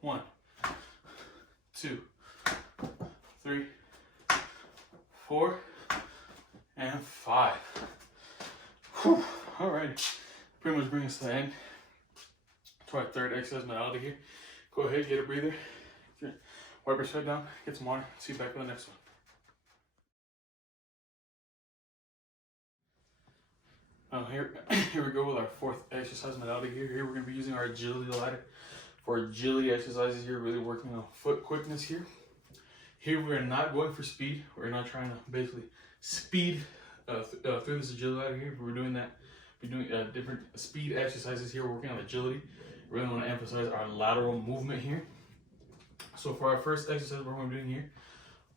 1, 2, 3, 4, and 5. Whew. Alrighty. Pretty much brings us to the end. To our third exercise modality here. Go ahead, get a breather. Wipe your sweat down, get some water. See you back for the next one. Now here we go with our fourth exercise modality here. Here we're going to be using our agility ladder for agility exercises here, really working on foot quickness here. Here we're not going for speed. We're not trying to basically speed through this agility ladder here. We're doing that. We're doing different speed exercises here. We're working on agility. Really want to emphasize our lateral movement here. So for our first exercise, what we're doing here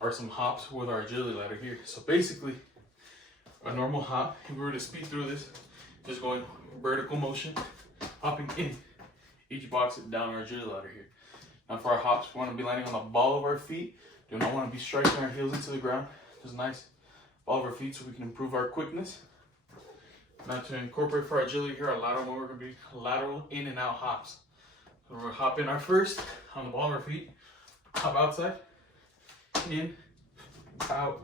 are some hops with our agility ladder here. So basically, a normal hop, if we were to speed through this, just going vertical motion, hopping in each box down our agility ladder here. Now for our hops, we want to be landing on the ball of our feet. Do not want to be striking our heels into the ground. Just nice ball of our feet so we can improve our quickness. Now to incorporate for our agility here, our lateral mode, we're going to be lateral in and out hops. So we're going to hop in our first on the ball of our feet, hop outside, in, out,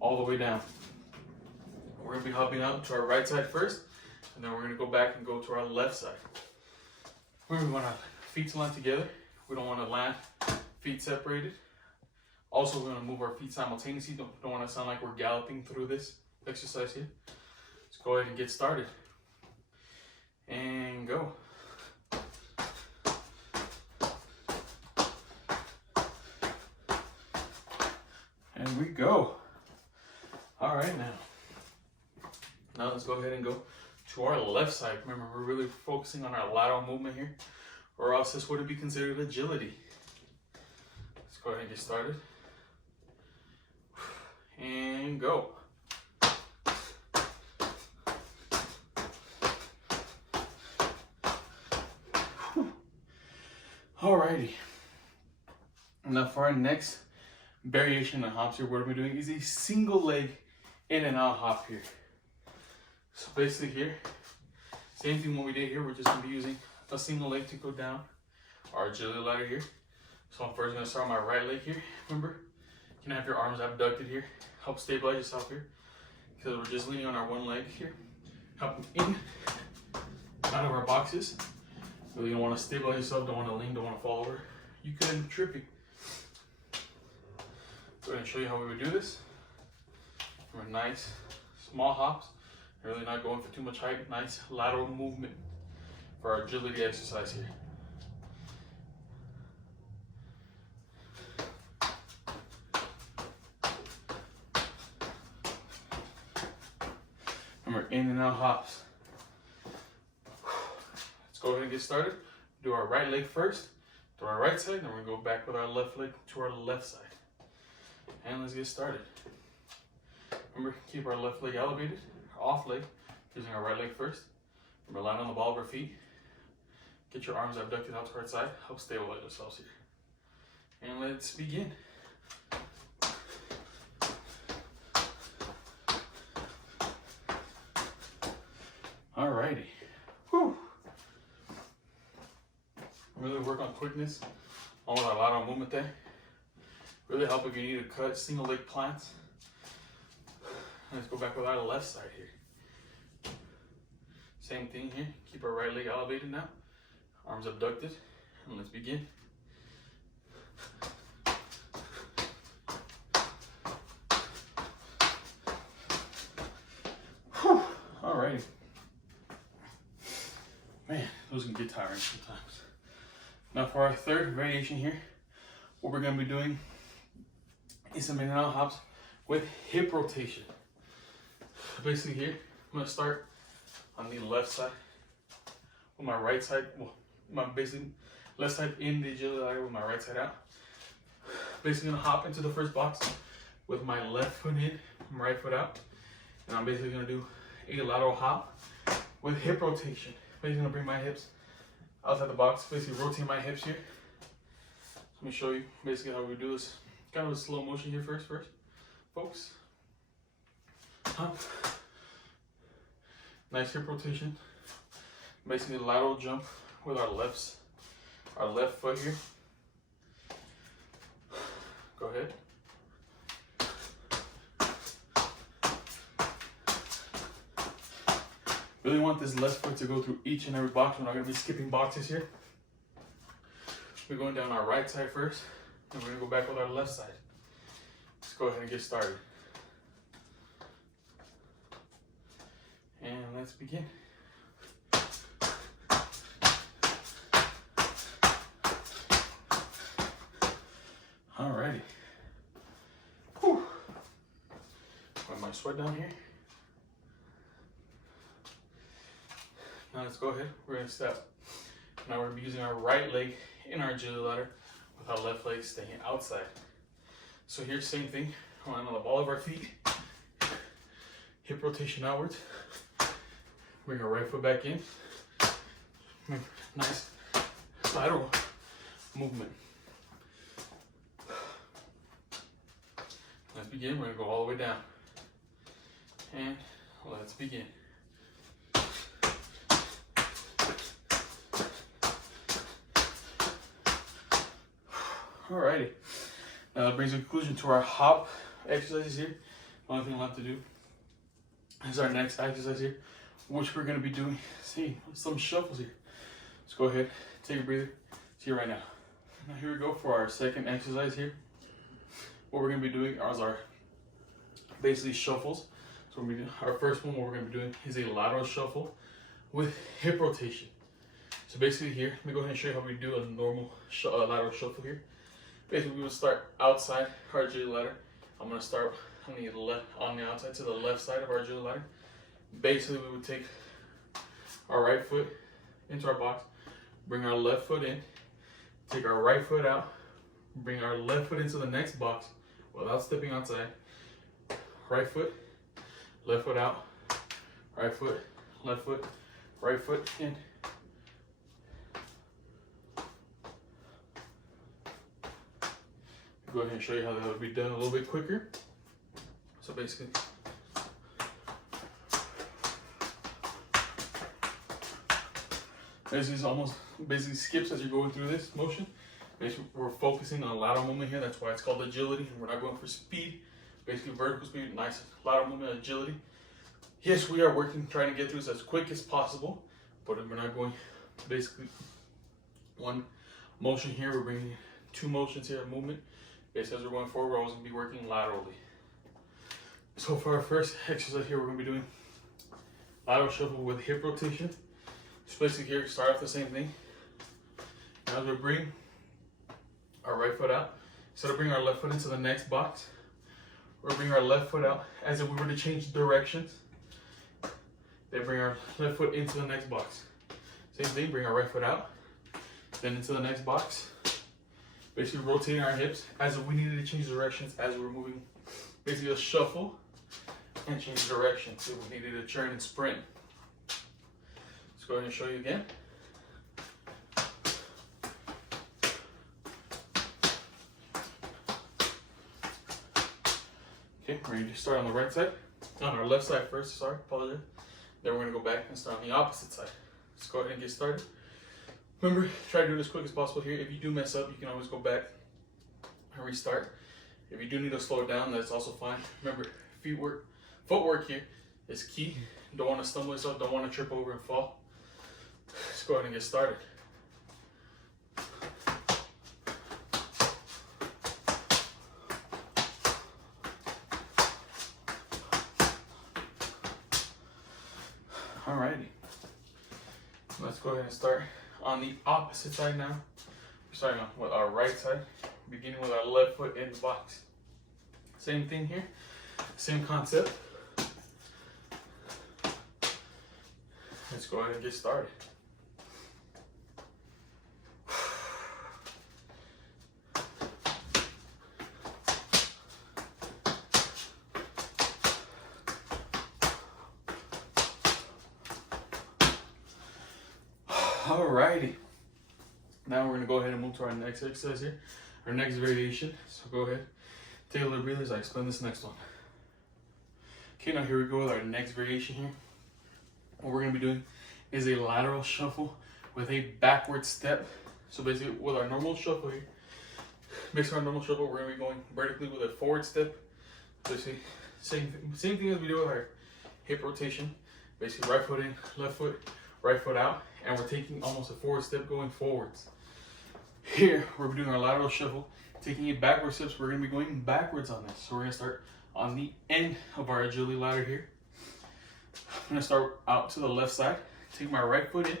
all the way down. We're going to be hopping out to our right side first, and then we're going to go back and go to our left side. We want our feet to land together. We don't want to land feet separated. Also, we're going to move our feet simultaneously. Don't want to sound like we're galloping through this exercise here. Let's go ahead and get started. And go. And we go. All right, now let's go ahead and go to our left side. Remember, we're really focusing on our lateral movement here, or else this would be considered agility. Let's go ahead and get started. And go. Alrighty. Now for our next variation of hops here, what we're doing is a single leg in and out hop here. So basically here, same thing what we did here, we're just going to be using a single leg to go down our agility ladder here. So I'm first going to start on my right leg here. Remember, you can have your arms abducted here. Help stabilize yourself here. Because we're just leaning on our one leg here. Help in, out of our boxes. So you don't want to stabilize yourself, don't want to lean, don't want to fall over. You could end up tripping. Go ahead and show you how we would do this. From nice small hops, really not going for too much height, nice lateral movement. for our agility exercise here. Remember, in and out hops. Let's go ahead and get started. Do our right leg first, to our right side, then we're gonna go back with our left leg to our left side. And let's get started. Remember, keep our left leg elevated, off leg, using our right leg first. Remember, line on the ball of our feet. Get your arms abducted out to our side. Help stabilize yourselves here. And let's begin. Alrighty. Whew. Really work on quickness on with our lateral movement there. Really help if you need to cut single leg plants. Let's go back with our left side here. Same thing here. Keep our right leg elevated now. Arms abducted. And let's begin. Whew. Alrighty. Man, those can get tiring sometimes. Now for our third variation here, what we're going to be doing is some in and out hops with hip rotation. Basically here, I'm going to start on the left side with my right side, well, my basically left side in the agility ladder with my right side out. Basically going to hop into the first box with my left foot in, my right foot out. And I'm basically going to do a lateral hop with hip rotation. Basically going to bring my hips outside the box, basically rotate my hips here. Let me show you basically how we do this. Kind of a slow motion here first, folks. Nice hip rotation. Basically lateral jump with our left foot here. Go ahead. Really want this left foot to go through each and every box. We're not going to be skipping boxes here. We're going down our right side first, and we're going to go back with our left side. Let's go ahead and get started. And let's begin. Alrighty. Whew. Put my sweat down here. Now let's go ahead. We're going to step. Now we're going to be using our right leg in our agility ladder with our left leg staying outside. So here's the same thing. Line on the ball of our feet. Hip rotation outwards. Bring our right foot back in. Nice lateral movement. Let's begin. We're going to go all the way down. And let's begin. Alrighty. Now that brings a conclusion to our hop exercises here. The only thing left to do is our next exercise here, which we're going to be doing, some shuffles here. Let's go ahead, take a breather. See you right now. Now here we go for our second exercise here. What we're going to be doing is our basically shuffles. So our first one, what we're going to be doing is a lateral shuffle with hip rotation. So basically here, let me go ahead and show you how we do a normal lateral shuffle here. Basically, we would start outside our agility ladder. I'm going to start on the outside to the left side of our agility ladder. Basically, we would take our right foot into our box, bring our left foot in, take our right foot out, bring our left foot into the next box without stepping outside. Right foot, left foot out, right foot, left foot, right foot in. Go ahead and show you how that would be done a little bit quicker. So basically, this is almost basically skips as you're going through this motion. Basically, we're focusing on lateral movement here. That's why it's called agility. And we're not going for speed. Basically, vertical speed, nice lateral movement, agility. Yes, we are trying to get through this as quick as possible, but we're not going basically one motion here. We're bringing two motions here of movement. Basically, as we're going forward, we're always going to be working laterally. So for our first exercise here, we're going to be doing lateral shuffle with hip rotation. Just basically here, start off the same thing. Now we bring our right foot out. Instead of bringing our left foot into the next box, we'll bring our left foot out as if we were to change directions. Then bring our left foot into the next box. Same thing, bring our right foot out, then into the next box. Basically rotating our hips as if we needed to change directions as we were moving. Basically a shuffle and change direction. So we needed to turn and sprint. Let's go ahead and show you again. Okay, we're going to start on the right side. On our left side first, sorry, apologize. Then we're going to go back and start on the opposite side. Let's go ahead and get started. Remember, try to do it as quick as possible here. If you do mess up, you can always go back and restart. If you do need to slow it down, that's also fine. Remember, footwork here is key. Don't want to stumble yourself, don't want to trip over and fall. Let's go ahead and get started. Alrighty, let's go ahead and start on the opposite side now. We're starting with our right side, beginning with our left foot in the box. Same thing here, same concept. Let's go ahead and get started. Alrighty, now we're going to go ahead and move to our next exercise here, our next variation. So go ahead, take a little breather as I explain this next one. Okay, now here we go with our next variation here. What we're going to be doing is a lateral shuffle with a backward step. So basically with our normal shuffle here, mix our normal shuffle, we're going to be going vertically with a forward step. Basically same thing as we do with our hip rotation. Basically right foot in, left foot, right foot out, and we're taking almost a forward step going forwards. Here, we're doing our lateral shuffle, taking it backward steps. We're going to be going backwards on this. So we're going to start on the end of our agility ladder here. I'm going to start out to the left side, take my right foot in,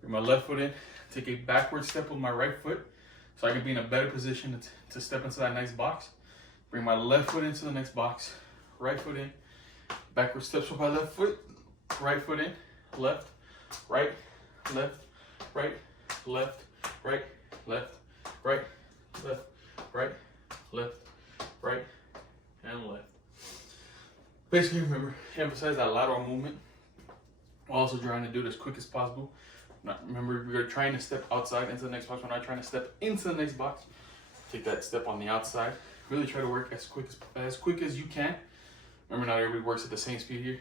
bring my left foot in, take a backward step with my right foot so I can be in a better position to step into that next box. Bring my left foot into the next box, right foot in, backward steps with my left foot, right foot in, left, right, left, right, left, right, left, right, left, right, left, right, and left. Basically, remember, emphasize that lateral movement. Also trying to do it as quick as possible. Remember, we're trying to step outside into the next box. We're not trying to step into the next box. Take that step on the outside. Really try to work as quick as you can. Remember, not everybody works at the same speed here.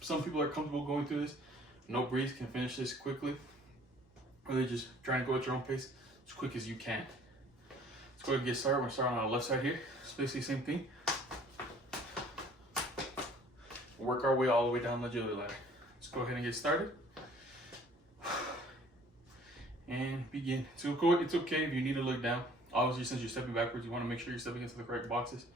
Some people are comfortable going through this. No breeze, can finish this quickly. Really just trying to go at your own pace as quick as you can. Let's go ahead and get started. We're going to start on our left side here. It's basically the same thing. Work our way all the way down the agility ladder. Let's go ahead and get started. And begin. It's okay if you need to look down. Obviously, since you're stepping backwards, you want to make sure you're stepping into the correct boxes.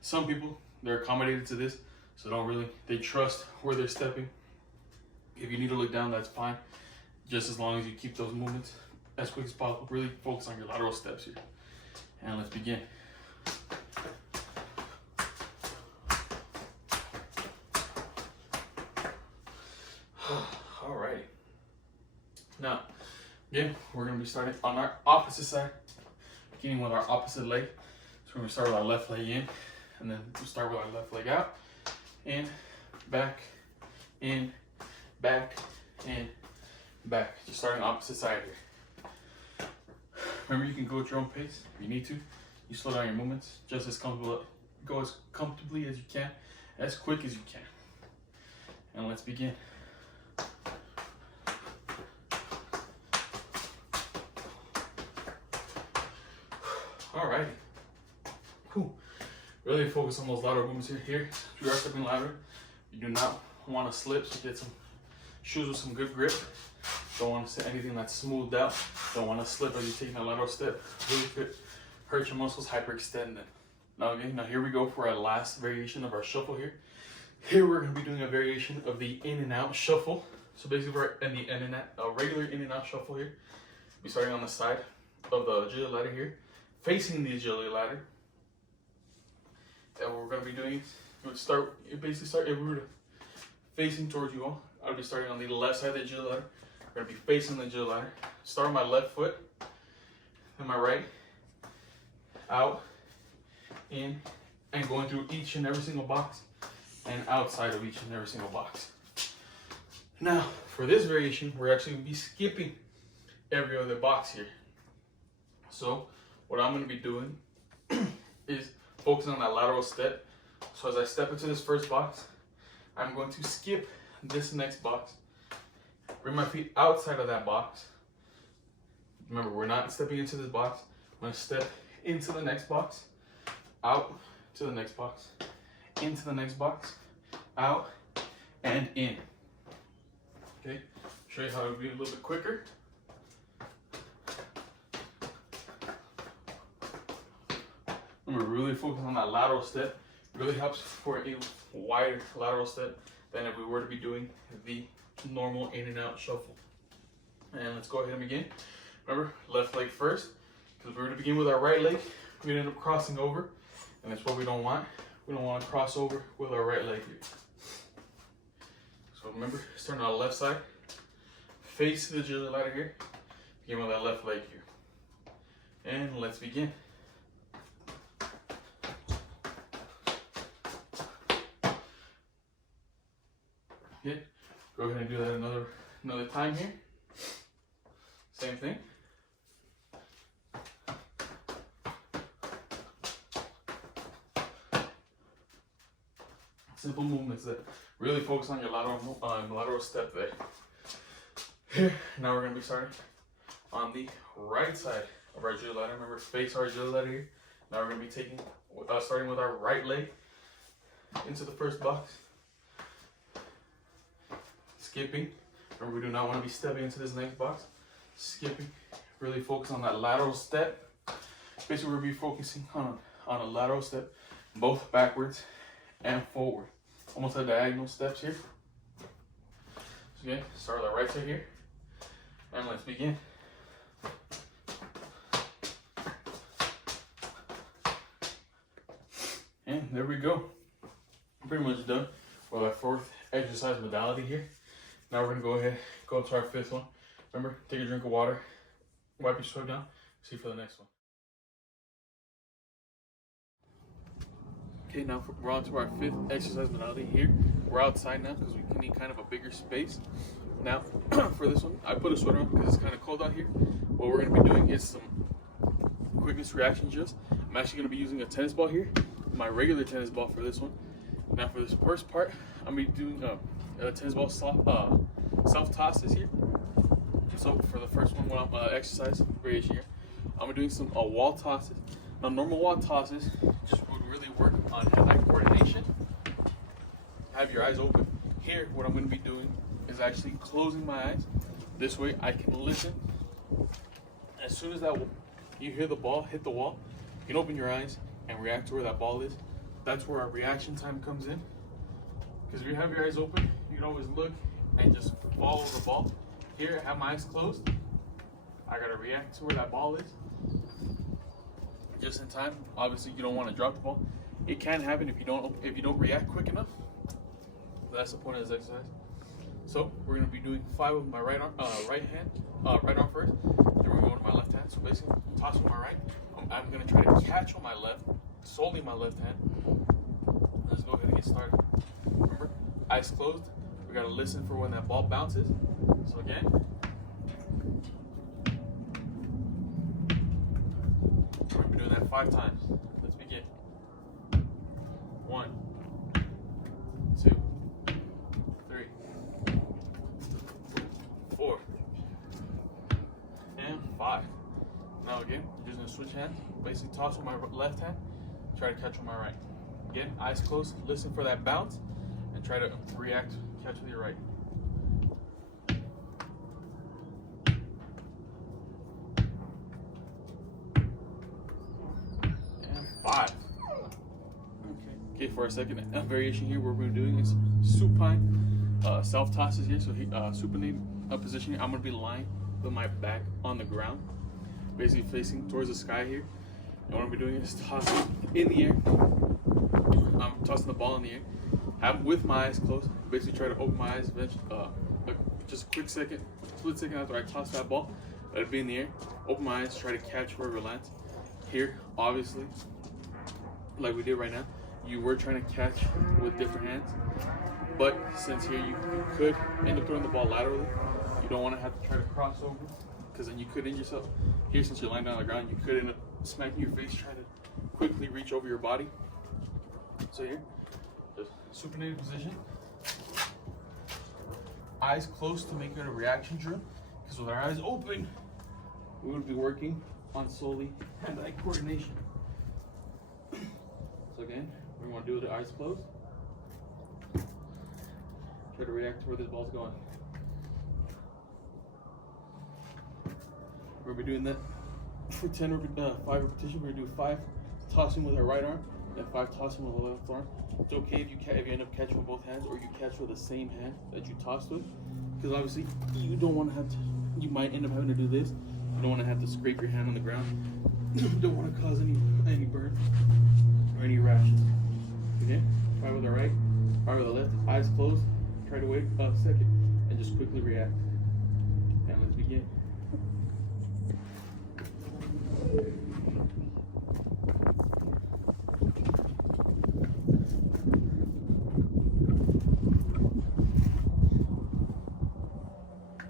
Some people, they're accommodated to this, so they trust where they're stepping. If you need to look down, that's fine. Just as long as you keep those movements as quick as possible. Really focus on your lateral steps here. And let's begin. Alrighty. Now, again, we're going to be starting on our opposite side, beginning with our opposite leg. So we're going to start with our left leg in, and then we'll start with our left leg out. In, back, in, back, in, back. Just starting opposite side here. Remember, you can go at your own pace if you need to. You slow down your movements just as comfortable. Go as comfortably as you can, as quick as you can. And let's begin. Alrighty. Cool. Really focus on those lateral movements here. If you are stepping lateral, you do not want to slip, so get some shoes with some good grip. Don't want to set anything that's smoothed out. Don't want to slip as you're taking a lateral step. Really could hurt your muscles, hyperextend them. Now here we go for our last variation of our shuffle here. Here we're going to be doing a variation of the in and out shuffle. So basically we're in the in and out, a regular in and out shuffle here. We're starting on the side of the agility ladder here, facing the agility ladder. And what we're going to be doing is if we were facing towards you all, I'll be starting on the left side of the agility ladder. We're going to be facing the agility ladder. Start on my left foot, then my right, out, in, and going through each and every single box and outside of each and every single box. Now, for this variation, we're actually going to be skipping every other box here. So, what I'm going to be doing is focusing on that lateral step. So as I step into this first box, I'm going to skip this next box, bring my feet outside of that box. Remember, we're not stepping into this box. I'm going to step into the next box, out to the next box, into the next box, out, and in. Okay, show you how to be a little bit quicker. Remember, really focus on that lateral step. It really helps for a wider lateral step than if we were to be doing the normal in and out shuffle. And let's go ahead and begin. Remember, left leg first, because if we were to begin with our right leg, we'd end up crossing over, and that's what we don't want. We don't want to cross over with our right leg here. So remember, starting on the left side, face the agility ladder here, begin with that left leg here. And let's begin. Okay, go ahead and do that another time here. Same thing. Simple movements that really focus on your lateral step there. Here, now we're going to be starting on the right side of our agility ladder. Remember, face our agility ladder here. Now we're going to be starting with our right leg into the first box. Skipping. Remember, we do not want to be stepping into this next box. Skipping. Really focus on that lateral step. Basically, we'll be focusing on a lateral step, both backwards and forward. Almost like diagonal steps here. So again, start on the right side here. And let's begin. And there we go. Pretty much done with our fourth exercise modality here. Now we're going to go up to our fifth one. Remember, take a drink of water, wipe your sweat down, see you for the next one. Okay, now we're on to our fifth exercise modality here. We're outside now because we need kind of a bigger space. Now, for this one, I put a sweater on because it's kind of cold out here. What we're going to be doing is some quickness reaction drills. I'm actually going to be using a tennis ball here, my regular tennis ball for this one. Now for this first part, I'm going to be doing a tennis ball self tosses here. So for the first one, exercise variation here, I'm going to be doing some wall tosses. Now normal wall tosses just would really work on hand-eye coordination. Have your eyes open. Here, what I'm going to be doing is actually closing my eyes. This way I can listen. As soon as you hear the ball hit the wall, you can open your eyes and react to where that ball is. That's where our reaction time comes in. Because if you have your eyes open, you can always look and just follow the ball. Here, I have my eyes closed. I gotta react to where that ball is. Just in time. Obviously, you don't want to drop the ball. It can happen if you don't react quick enough. That's the point of this exercise. So we're gonna be doing 5 with my right arm first. Then we're going to my left hand. So basically, toss with my right. I'm gonna try to catch on my left, solely my left hand. Let's go ahead and get started. Remember, eyes closed. We gotta listen for when that ball bounces. So again. We're gonna be doing that 5 times. Let's begin. 1, 2, 3, 4, and 5. Now again, you're just gonna switch hands. Basically toss with my left hand, try to catch with my right. Again, eyes closed, listen for that bounce, and try to react, catch with your right. And 5. Okay, for a second. A variation here, what we're doing is supine self tosses here. So supinating position here. I'm gonna be lying with my back on the ground, basically facing towards the sky here. And what I'm gonna be doing is tossing in the air. I'm tossing the ball in the air. Have with my eyes closed. Basically try to open my eyes eventually. Just a quick second, split second after I toss that ball, let it be in the air. Open my eyes, try to catch wherever it lands. Here, obviously, like we did right now, you were trying to catch with different hands. But since here you could end up throwing the ball laterally, you don't want to have to try to cross over, because then you could injure yourself. Here, since you're lying down on the ground, you could end up smacking your face trying to quickly reach over your body. So here, just supinated position. Eyes closed to make it a reaction drill, because with our eyes open, we would be working on solely hand-eye coordination. So again, we want to do with the eyes closed. Try to react to where this ball's going. We'll be doing that for 5 repetitions. We're gonna do 5 tossing with our right arm and 5 tossing with the left arm. It's okay if you end up catching with both hands, or you catch with the same hand that you tossed with, because obviously you don't want to have to. You might end up having to do this. You don't want to have to scrape your hand on the ground. You don't want to cause any burn or any rashes. Okay, 5 with the right, 5 with the left. Eyes closed. Try to wait a second and just quickly react. And let's begin.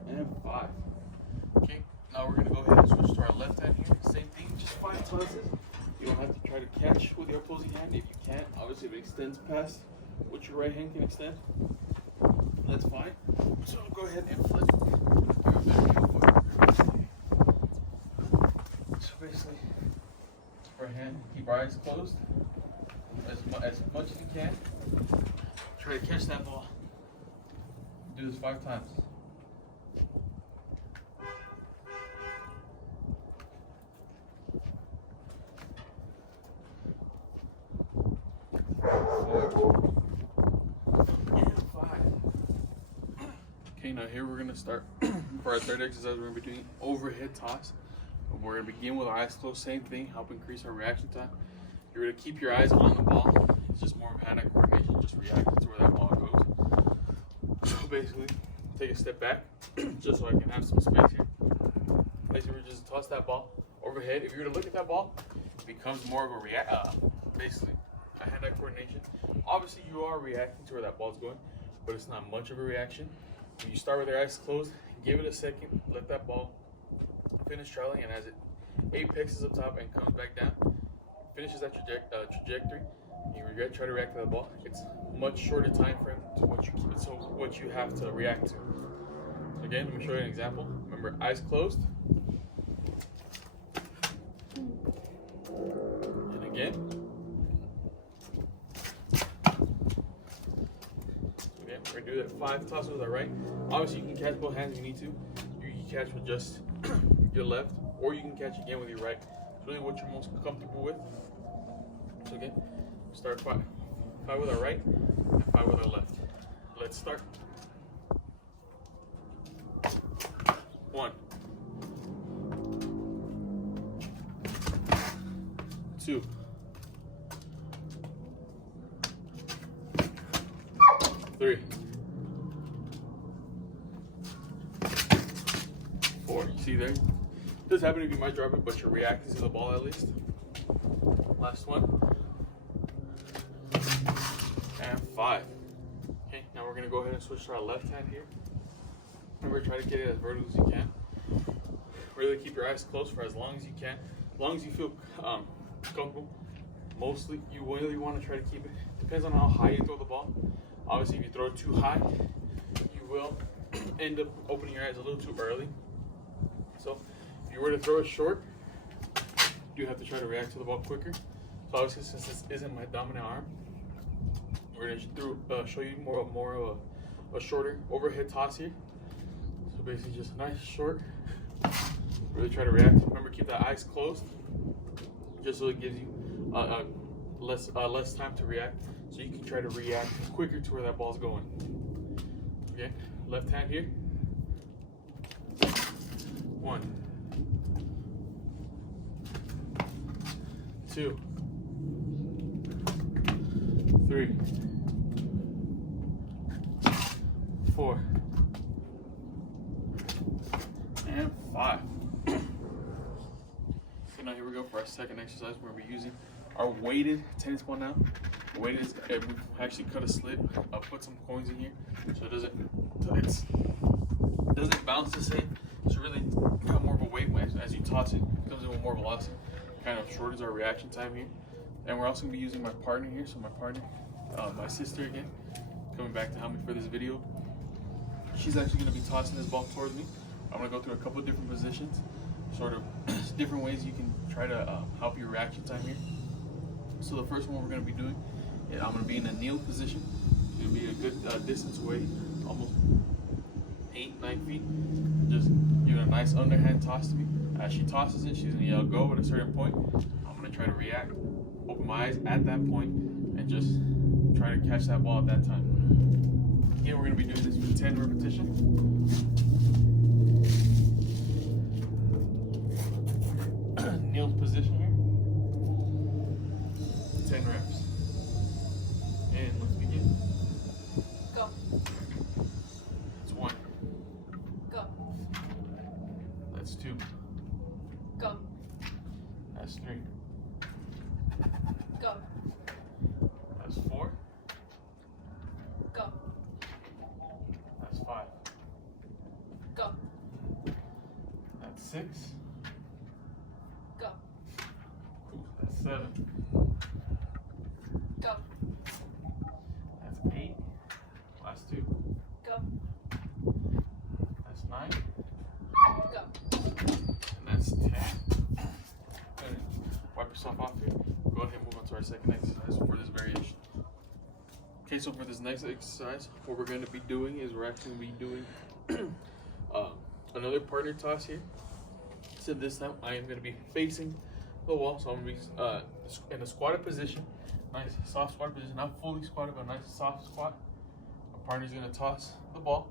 And 5. Okay, now we're gonna go ahead and switch to our left hand here. Same thing, just 5 tosses. You don't have to try to catch with your opposing hand. If you can't, obviously if it extends past what your right hand can extend, that's fine. So go ahead and flip. So basically, right hand, keep our eyes closed as much as you can. Try to catch that ball. Do this 5 times. 4 and 5. Okay, now here we're gonna start for our third exercise. We're gonna be doing overhead toss. We're gonna begin with our eyes closed. Same thing, help increase our reaction time. You're gonna keep your eyes on the ball. It's just more of hand-eye coordination, just reacting to where that ball goes. So basically, take a step back, just so I can have some space here. Basically, we just toss that ball overhead. If you were to look at that ball, it becomes more of a basically a hand-eye coordination. Obviously, you are reacting to where that ball's going, but it's not much of a reaction. When you start with your eyes closed, give it a second, let that ball finish traveling, and as it apexes up top and comes back down, finishes that trajectory, you try to react to the ball. It's much shorter time frame to what you have to react to. So again, let me show you an example. Remember, eyes closed, and again. So again, we're gonna do that 5 tosses with our right. Obviously, you can catch both hands if you need to. You can catch with just your left, or you can catch again with your right. It's really what you're most comfortable with. So again, start 5 with our right and 5 with our left. Let's start. 1, 2, 3, 4. You see there? It does happen if you might drop it, but you're reacting to the ball at least. Last one. And 5. Okay, now we're gonna go ahead and switch to our left hand here. Remember, try to get it as vertical as you can. Really keep your eyes closed for as long as you can. As long as you feel comfortable. Mostly, you really want to try to keep it. Depends on how high you throw the ball. Obviously, if you throw it too high, you will end up opening your eyes a little too early. So, if you were to throw it short, you have to try to react to the ball quicker. So obviously, since this isn't my dominant arm, we're gonna show you more of a shorter overhead toss here. So basically, just a nice short. Really try to react. Remember, keep the eyes closed, just so it gives you less time to react so you can try to react quicker to where that ball's going. Okay, left hand here. 1, 2, 3, 4, and 5. So now here we go for our second exercise. We're going to be using our weighted tennis ball now. Weighted is, we actually cut a slit, put some coins in here so it doesn't bounce the same. So really got more of a weight as you toss it. It comes in with more velocity. Kind of shortens our reaction time here. And we're also going to be using my partner here. So my partner, my sister again, coming back to help me for this video. She's actually going to be tossing this ball towards me. I'm going to go through a couple of different positions, sort of different ways you can try to help your reaction time here. So the first one we're going to be doing is I'm going to be in a kneel position. It's going to be a good distance away, almost 8-9 feet. Just giving a nice underhand toss to me. As she tosses it, she's going to yell go at a certain point. I'm going to try to react, open my eyes at that point, and just try to catch that ball at that time. Again, we're going to be doing this for 10 repetitions. Kneel position here. 10 reps. And let's begin. Go. That's 1. Go. That's 2. Go. That's 3. Go. That's 4. Go. That's 5. Go. That's 6. Go. That's 7. Go. That's 8. Last 2. Go. That's 9. Go. And that's 10. And wipe yourself off here. Go ahead and move on to our second exercise for this variation. Okay, so for this next exercise, what we're going to be doing is we're actually going to be doing another partner toss here. So this time I am going to be facing the wall. So I'm going to be in a squatted position. Nice soft squat position. Not fully squatted, but a nice soft squat. My partner's going to toss the ball.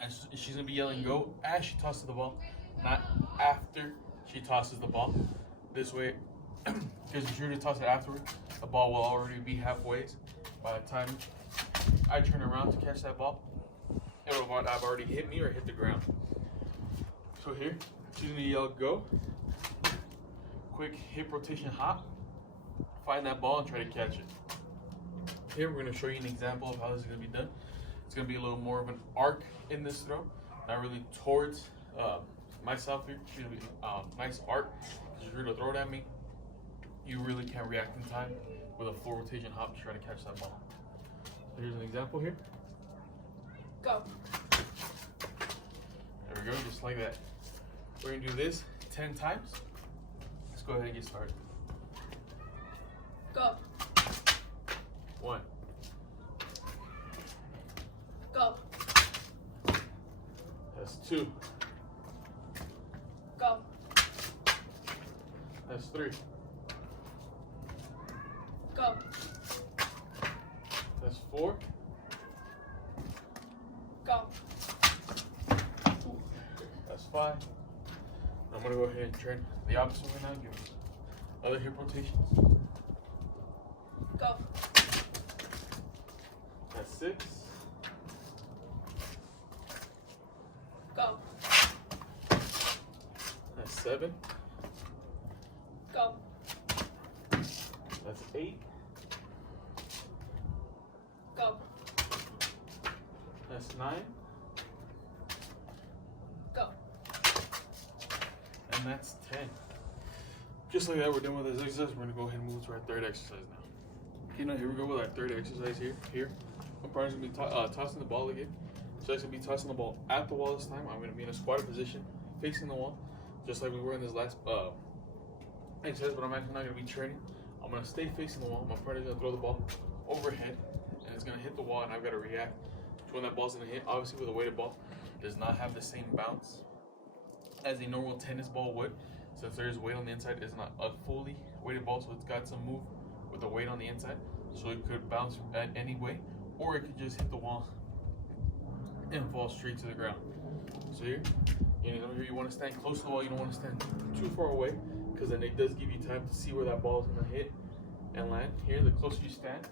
And she's going to be yelling go as she tosses the ball, not after she tosses the ball. This way, because if you were to toss it afterward, the ball will already be halfway. By the time I turn around to catch that ball, it will have already hit me or hit the ground. So here, she's going to yell go. Quick hip rotation hop. Find that ball and try to catch it. Here we're going to show you an example of how this is going to be done. It's going to be a little more of an arc in this throw, not really towards myself here. It's going to be a nice arc. If you're going to throw it at me, you really can't react in time with a full rotation hop to try to catch that ball. So here's an example here. Go. There we go, just like that. We're going to do this 10 times. Let's go ahead and get started. Go. 1. Go. That's 2. Go. That's 3. Go. That's 4. Go. That's 5. I'm going to go ahead and turn the opposite way now. Give other hip rotations. Go. That's 6. Go. That's 7. Go. That's 8. Go. That's 9. Go. And that's 10. Just like that, we're done with this exercise. We're going to go ahead and move to our third exercise now. Okay, now here we go with our third exercise here. My partner's going to be tossing the ball again. So I'm going to be tossing the ball at the wall this time. I'm going to be in a squatted position, facing the wall, just like we were in this last exercise, but I'm actually not going to be training. I'm going to stay facing the wall. My partner's going to throw the ball overhead, and it's going to hit the wall, and I've got to react to when that ball's going to hit. Obviously, with a weighted ball, it does not have the same bounce as a normal tennis ball would. Since there is weight on the inside, it's not a fully weighted ball, so it's got some move with the weight on the inside. So it could bounce at any way, or it could just hit the wall and fall straight to the ground. So here, here you want to stand close to the wall. You don't want to stand too far away, because then it does give you time to see where that ball is going to hit and land. Here, the closer you stand,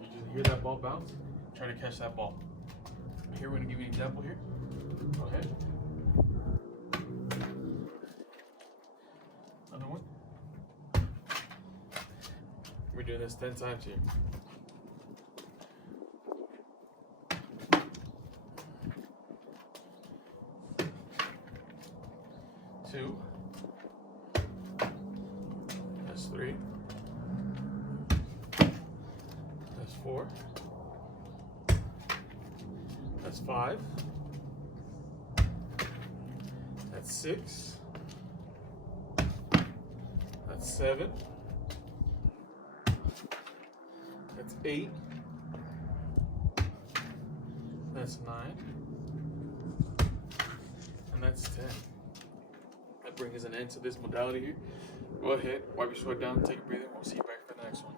you just hear that ball bounce. Try to catch that ball. Here, we're going to give you an example here. Go ahead. Another one. We're doing this 10 times here. Two. That's three. That's four. That's five. That's six. That's seven. That's eight. That's nine. And that's 10. That brings an end to this modality here. Go ahead, wipe your sweat down, take a breather, and we'll see you back for the next one.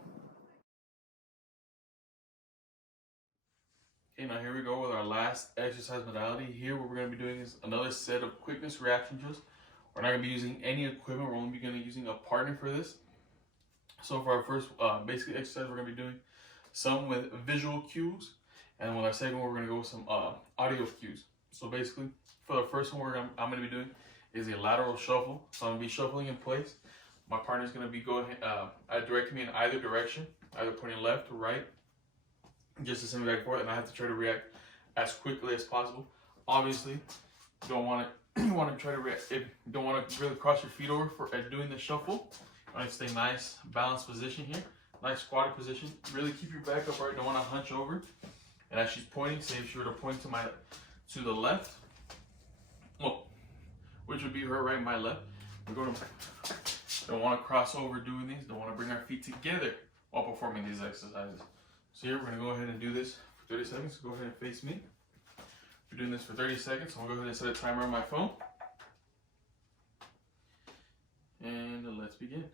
Okay, now here we go with our last exercise modality. Here what we're going to be doing is another set of quickness reaction drills. We're not going to be using any equipment, we're only going to be using a partner for this. So for our first basic exercise, we're going to be doing some with visual cues, and with our second one, we're going to go with some audio cues. So basically, for the first one I'm going to be doing is a lateral shuffle. So I'm going to be shuffling in place. My partner's going to be directing me in either direction, either pointing left or right, just to send me back and forth, and I have to try to react as quickly as possible. Obviously, you don't want to you want to try to react. If you don't want to really cross your feet over for doing the shuffle. You want to stay nice, balanced position here, nice squatted position. Really keep your back upright. Don't want to hunch over. And as she's pointing, say if she were to point to the left, well, which would be her right, my left. We're going to don't want to cross over doing these. Don't want to bring our feet together while performing these exercises. So here we're going to go ahead and do this for 30 seconds. Go ahead and face me. We're doing this for 30 seconds. So I'm going to go ahead and set a timer on my phone. And let's begin.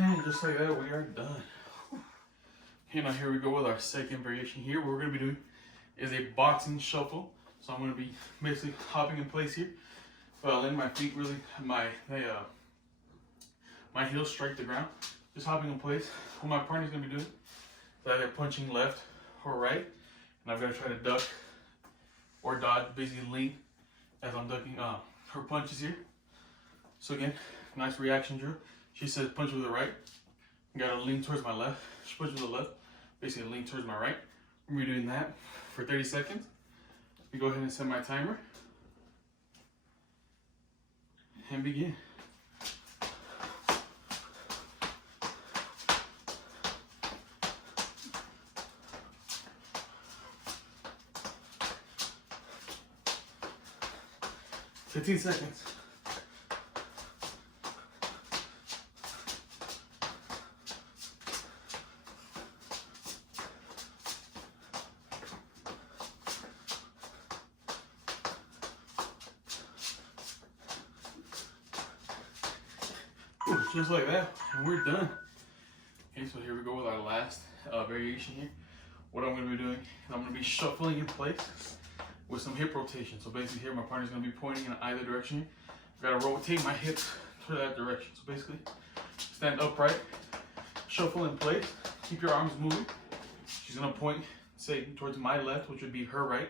And just like that, we are done. Okay, now here we go with our second variation here. What we're going to be doing is a boxing shuffle. So I'm going to be basically hopping in place here, but letting my feet really, my heels strike the ground. Just hopping in place. What my partner's going to be doing is either punching left or right, and I've got to try to duck or dodge, basically lean as I'm ducking her punches here. So again, nice reaction drill. She says punch with the right. I gotta lean towards my left. She punches with the left. Basically lean towards my right. We're doing that for 30 seconds. We go ahead and set my timer. And begin. "15 seconds. Just like that, and we're done. Okay, so here we go with our last variation here. What I'm going to be doing is I'm going to be shuffling in place with some hip rotation. So basically here my partner's going to be pointing in either direction here. I've got to rotate my hips to that direction. So basically stand upright, shuffle in place, keep your arms moving. She's going to point, say, towards my left, which would be her right.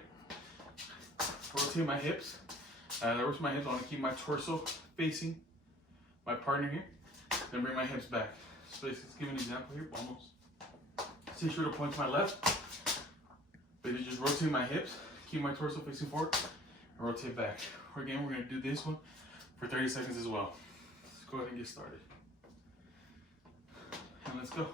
Rotate my hips. Rotate my hips. I want to keep my torso facing my partner here. Then bring my hips back. So let's give an example here, almost. See, sure to point to my left. Basically just rotate my hips, keep my torso facing forward, and rotate back. Again, we're gonna do this one for 30 seconds as well. Let's go ahead and get started. And let's go.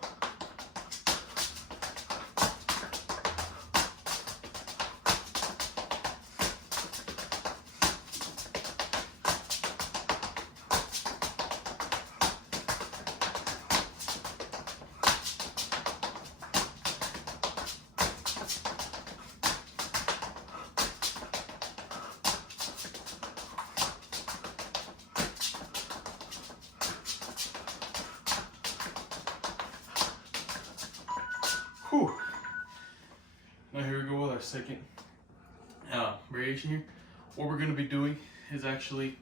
Whew. Now here we go with our second variation here. What we're going to be doing is actually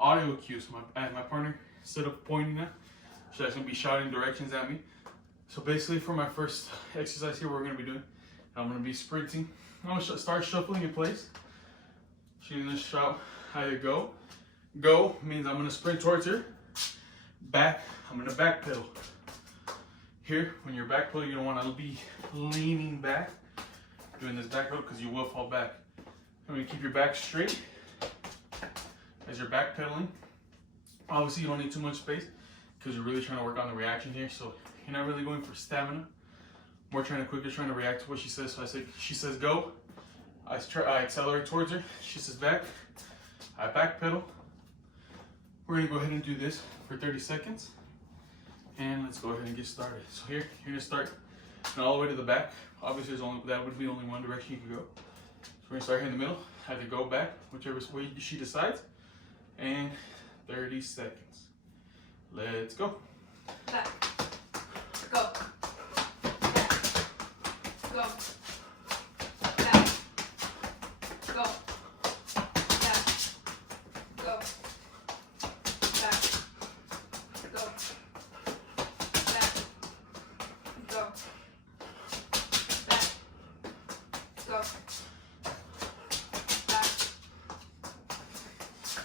audio cues. My partner, instead of pointing at, she's actually going to be shouting directions at me. So basically for my first exercise here, what we're going to be doing, I'm going to be sprinting. I'm going to start shuffling in place. She's going to shout either go. Go means I'm going to sprint towards her. Back, I'm going to back pedal. Here, when you're back pedaling, you don't want to be leaning back, doing this back pedal because you will fall back. I'm going to keep your back straight as you're back pedaling. Obviously, you don't need too much space because you're really trying to work on the reaction here. So you're not really going for stamina. More trying to react to what she says. So she says go. I accelerate towards her. She says back. I back pedal. We're going to go ahead and do this for 30 seconds. And let's go ahead and get started. So here, you're gonna start all the way to the back. Obviously, that would be only one direction you could go. So we're gonna start here in the middle, either go back, whichever way she decides, and 30 seconds. Let's go. Back. Go. Back. Go. Back. Go. Back. Go. Back. Go. Go. Back. Go. Back.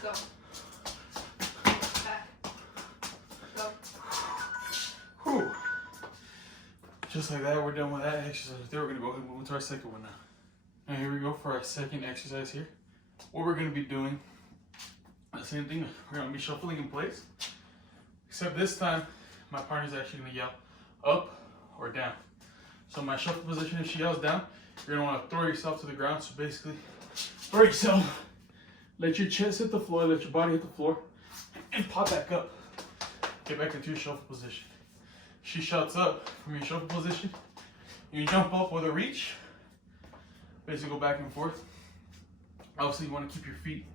Go. Back. Go. Whew. Just like that, we're done with that exercise. Right there, we're gonna go ahead and move into our second one now. Now here we go for our second exercise here. What we're gonna be doing, the same thing. We're gonna be shuffling in place, except this time, my partner's actually gonna yell up or down. So my shuffle position, if she yells down, you're gonna wanna throw yourself to the ground. So basically, throw yourself, let your chest hit the floor, let your body hit the floor, and pop back up. Get back into your shuffle position. She shouts up from your shuffle position. You jump up with a reach. Basically go back and forth. Obviously you wanna keep your feet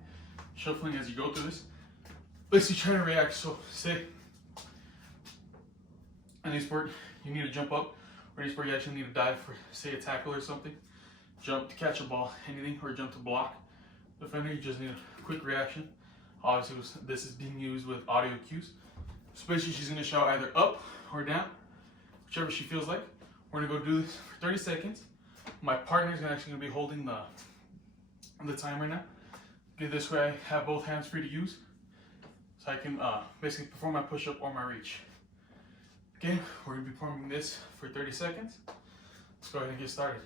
shuffling as you go through this. Basically try to react. So say, in any sport, you need to jump up, or any sport you actually need to dive for, say, a tackle or something. Jump to catch a ball, anything, or jump to block. Defender, you just need a quick reaction. Obviously, this is being used with audio cues. So basically, she's gonna shout either up or down, whichever she feels like. We're gonna go do this for 30 seconds. My partner's actually gonna be holding the timer now. This way, I have both hands free to use, so I can basically perform my push-up or my reach. Okay, we're gonna be performing this for 30 seconds. Let's go ahead and get started.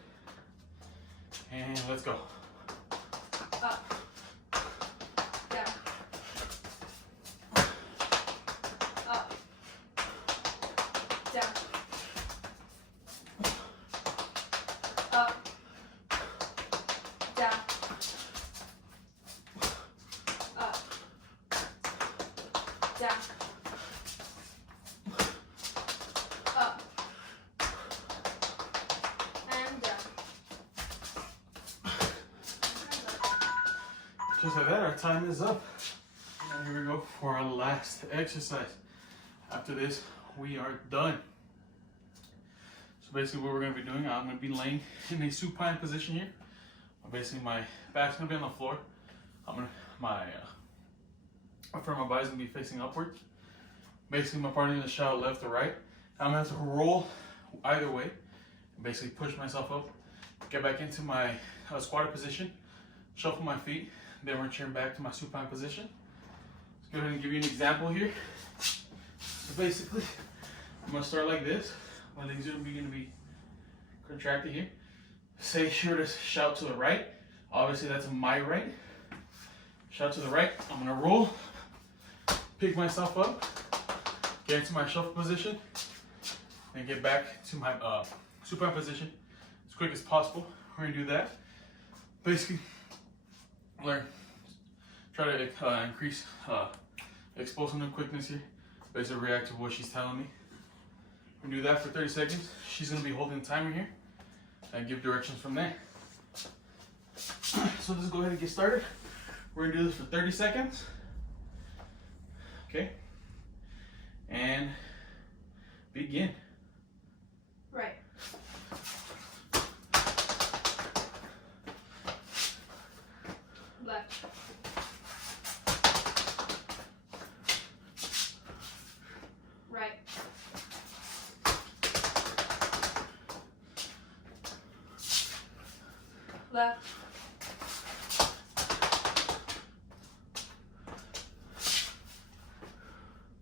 And let's go. Up. Down. Up. Down. Up. Down. Up. Down. Up. And down. Just like that, our time is up. And here we go for our last exercise. After this, we are done. So basically what we're gonna be doing, I'm gonna be laying in a supine position here. Basically my back's gonna be on the floor. My front of my body's gonna be facing upwards. Basically my partner's gonna shout left or right. I'm gonna have to roll either way. Basically push myself up, get back into my squatted position, shuffle my feet, then return back to my supine position. Let's go ahead and give you an example here. So basically, I'm gonna start like this. My legs are gonna be contracted here. Say she were to shout to the right. Obviously that's my right. Shout to the right. I'm gonna roll, pick myself up, get into my shuffle position, and get back to my supine position as quick as possible. We're gonna do that. Basically, try to increase explosive quickness here. Basically react to what she's telling me. We're gonna do that for 30 seconds. She's gonna be holding the timer here and give directions from there. So let's go ahead and get started. We're gonna do this for 30 seconds. Okay. And begin. Right. Left. Right. Left.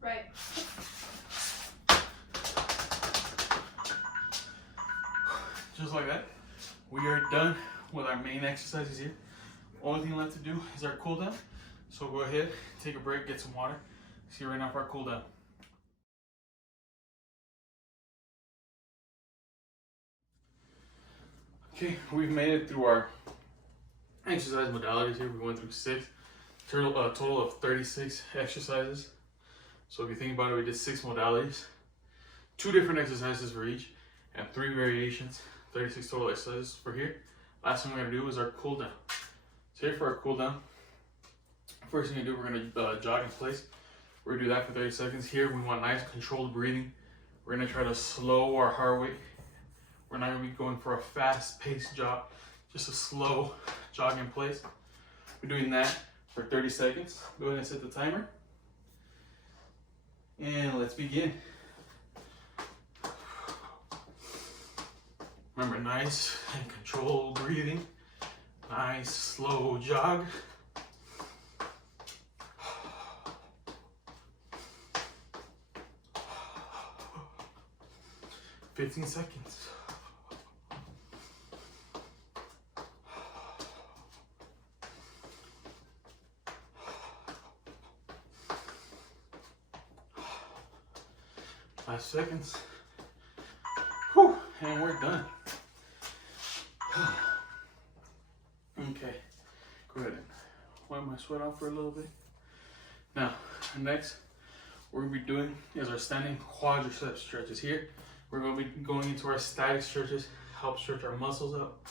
Right. Just like that, we are done with our main exercises here. Only thing left to do is our cool down. So go ahead, take a break, get some water. See you right now for our cool down. Okay, we've made it through our exercise modalities here. We went through total of 36 exercises. So if you think about it, we did 6 modalities, 2 different exercises for each, and 3 variations, 36 total exercises for here. Last thing we're gonna do is our cool down. So here for our cool down, first thing to do, we're gonna jog in place. We're gonna do that for 30 seconds. Here we want nice controlled breathing. We're gonna try to slow our heart rate. We're not gonna be going for a fast-paced jog, just a slow jog in place. We're doing that for 30 seconds. Go ahead and set the timer. And let's begin. Remember, nice and controlled breathing. Nice, slow jog. "15 seconds. "5 seconds. Whew, and we're done. Okay, go ahead and wipe my sweat off for a little bit. Now, next, what we're gonna be doing is our standing quadricep stretches here. We're gonna be going into our static stretches, help stretch our muscles up,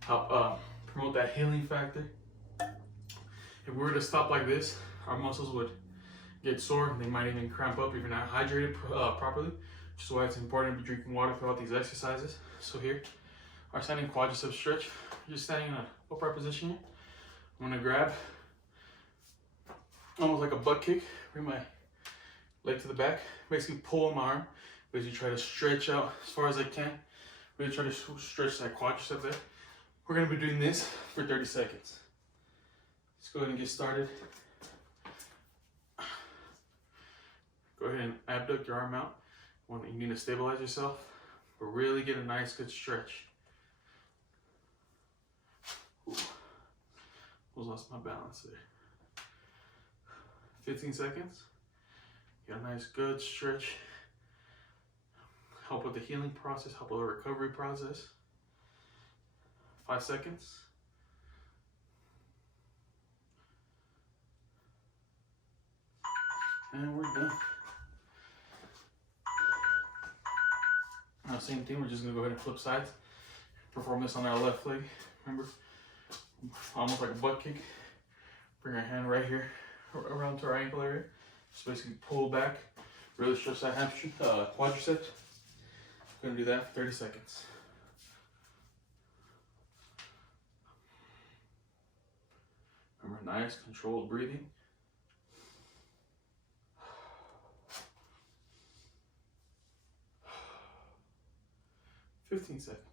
help promote that healing factor. If we were to stop like this, our muscles would get sore. They might even cramp up if you're not hydrated properly, which is why it's important to be drinking water throughout these exercises. So here, our standing quadricep stretch. Just standing in an upright position here. I'm gonna grab, almost like a butt kick, bring my leg to the back, basically pull my arm, basically try to stretch out as far as I can. Really try to stretch that quadricep there. We're gonna be doing this for 30 seconds. Let's go ahead and get started. Go ahead and abduct your arm out when you need to stabilize yourself, but really get a nice good stretch. Ooh. Almost lost my balance there. 15 seconds. Get a nice good stretch. Help with the healing process, help with the recovery process. 5 seconds. And we're done. Now, same thing, we're just gonna go ahead and flip sides. Perform this on our left leg. Remember, almost like a butt kick. Bring our hand right here around to our ankle area. Just basically pull back, really stretch that hamstring, quadriceps. Gonna do that for 30 seconds. Remember, nice controlled breathing. "15 seconds.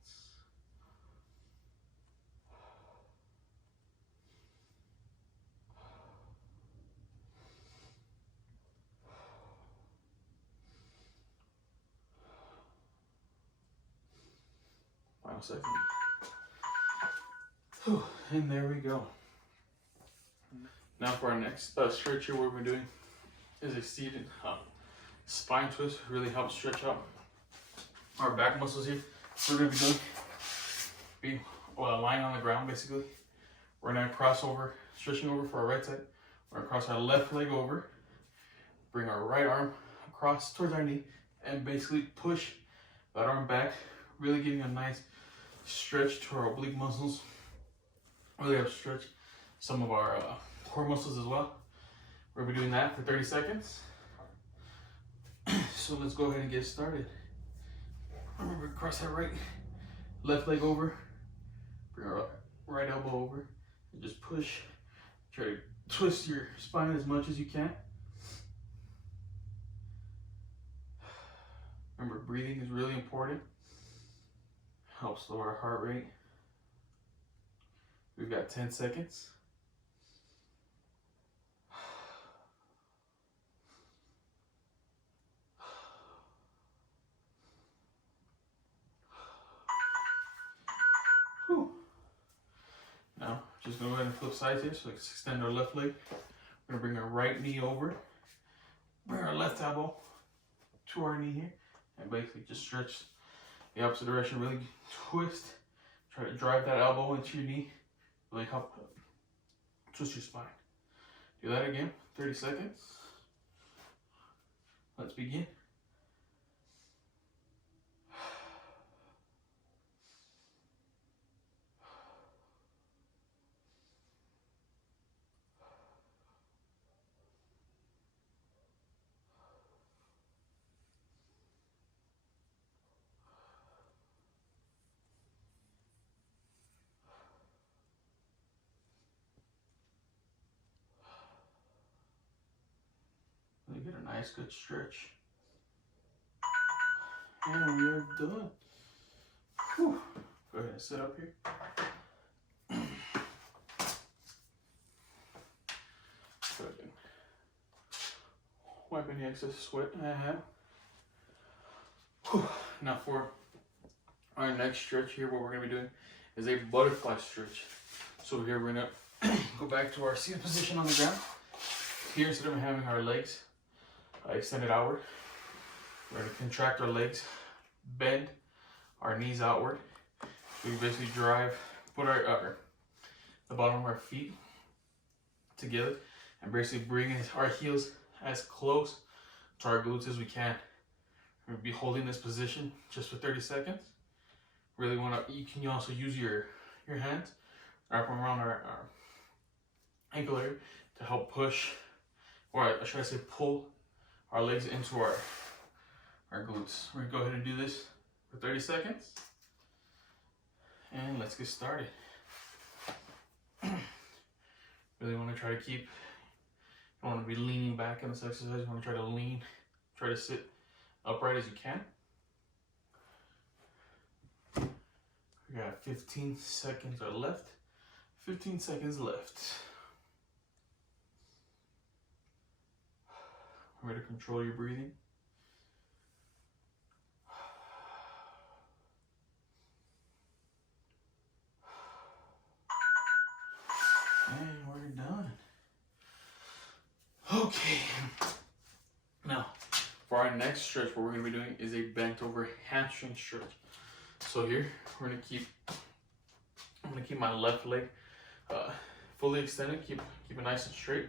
Final second. Whew, and there we go. Now for our next stretch here, what we're doing is a seated spine twist. Really helps stretch out our back muscles here. We're gonna be doing, lying on the ground basically. We're gonna cross over, stretching over for our right side. We're gonna cross our left leg over, bring our right arm across towards our knee, and basically push that arm back, really getting a nice stretch to our oblique muscles. Really have stretch some of our core muscles as well. We're gonna be doing that for 30 seconds. So let's go ahead and get started. Remember, cross that left leg over, bring our right elbow over, and just push. Try to twist your spine as much as you can. Remember, breathing is really important. Helps lower our heart rate. We've got 10 seconds. Whew. Now, just go ahead and flip sides here. So let's extend our left leg. We're gonna bring our right knee over. Bring our left elbow to our knee here. And basically just stretch the opposite direction. Really twist. Try to drive that elbow into your knee. Really help twist your spine. Do that again, 30 seconds. Let's begin. Really get a nice good stretch. And we are done. Whew. Go ahead and sit up here. Go ahead and wipe any excess sweat I have. Whew. Now for our next stretch here, what we're going to be doing is a butterfly stretch. So here we're going to go back to our seated position on the ground. Here, instead of having our legs extended outward, we're going to contract our legs, bend our knees outward. We basically put the bottom of our feet together and basically bring our heels as close to our glutes as we can. We'll be holding this position just for 30 seconds. Really you can also use your hands, wrap them around our ankle area to help push, or should I say pull our legs into our glutes. We're gonna go ahead and do this for 30 seconds. And let's get started. Really want to try to you don't want to be leaning back in this exercise. You want to try to sit upright as you can. We got 15 seconds left. 15 seconds left. Remember to control your breathing. And we're done. Okay. Now, for our next stretch, what we're going to be doing is a bent over hamstring stretch. So here, I'm going to keep my left leg fully extended, keep it nice and straight.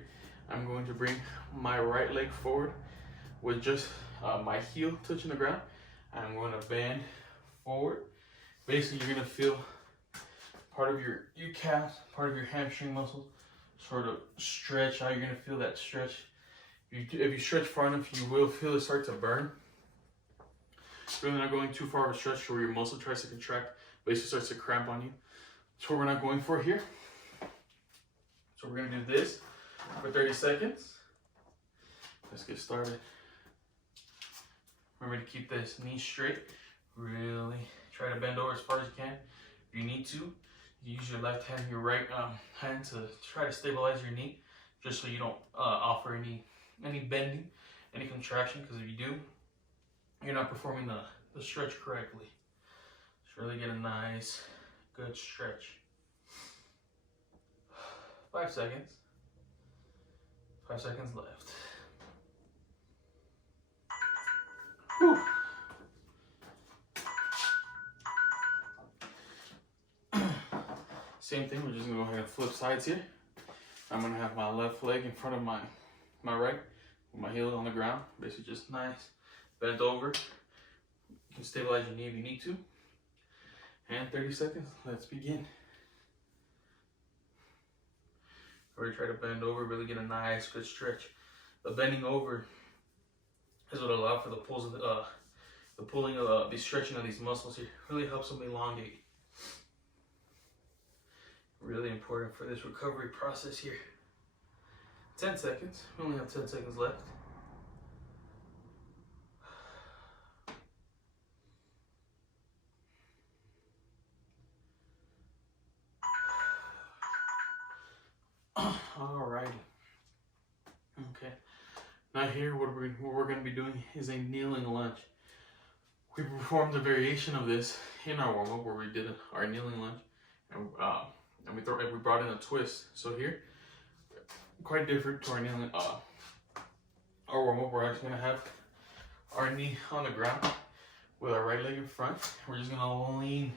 I'm going to bring my right leg forward with just my heel touching the ground. I'm going to bend forward. Basically, you're going to feel part of your calves, part of your hamstring muscles sort of stretch out. You're going to feel that stretch. If you stretch far enough, you will feel it start to burn. Really not going too far of a stretch where your muscle tries to contract, basically starts to cramp on you. That's what we're not going for here. So we're going to do this for 30 seconds. Let's get started. Remember to keep this knee straight. Really try to bend over as far as you can. If you need to, you use your left hand, your right hand to try to stabilize your knee, just so you don't offer any bending, any contraction, because if you do, you're not performing the stretch correctly. Just really get a nice, good stretch. 5 seconds. 5 seconds left. Whew. Same thing, we're just gonna go ahead and flip sides here. I'm gonna have my left leg in front of my right, with my heel on the ground. Basically just nice, bent over. You can stabilize your knee if you need to. And 30 seconds, let's begin. Already try to bend over, really get a nice, good stretch. The bending over is what allows for the pulls of the pulling of the stretching of these muscles here. Really helps them elongate. Really important for this recovery process here. 10 seconds. We only have 10 seconds left. Alrighty. Okay. Now here, what we're going to be doing is a kneeling lunge. We performed a variation of this in our warm-up where we did our kneeling lunge, and we brought in a twist. So here, quite different to our kneeling. Our warm-up, we're actually going to have our knee on the ground with our right leg in front. We're just going to lean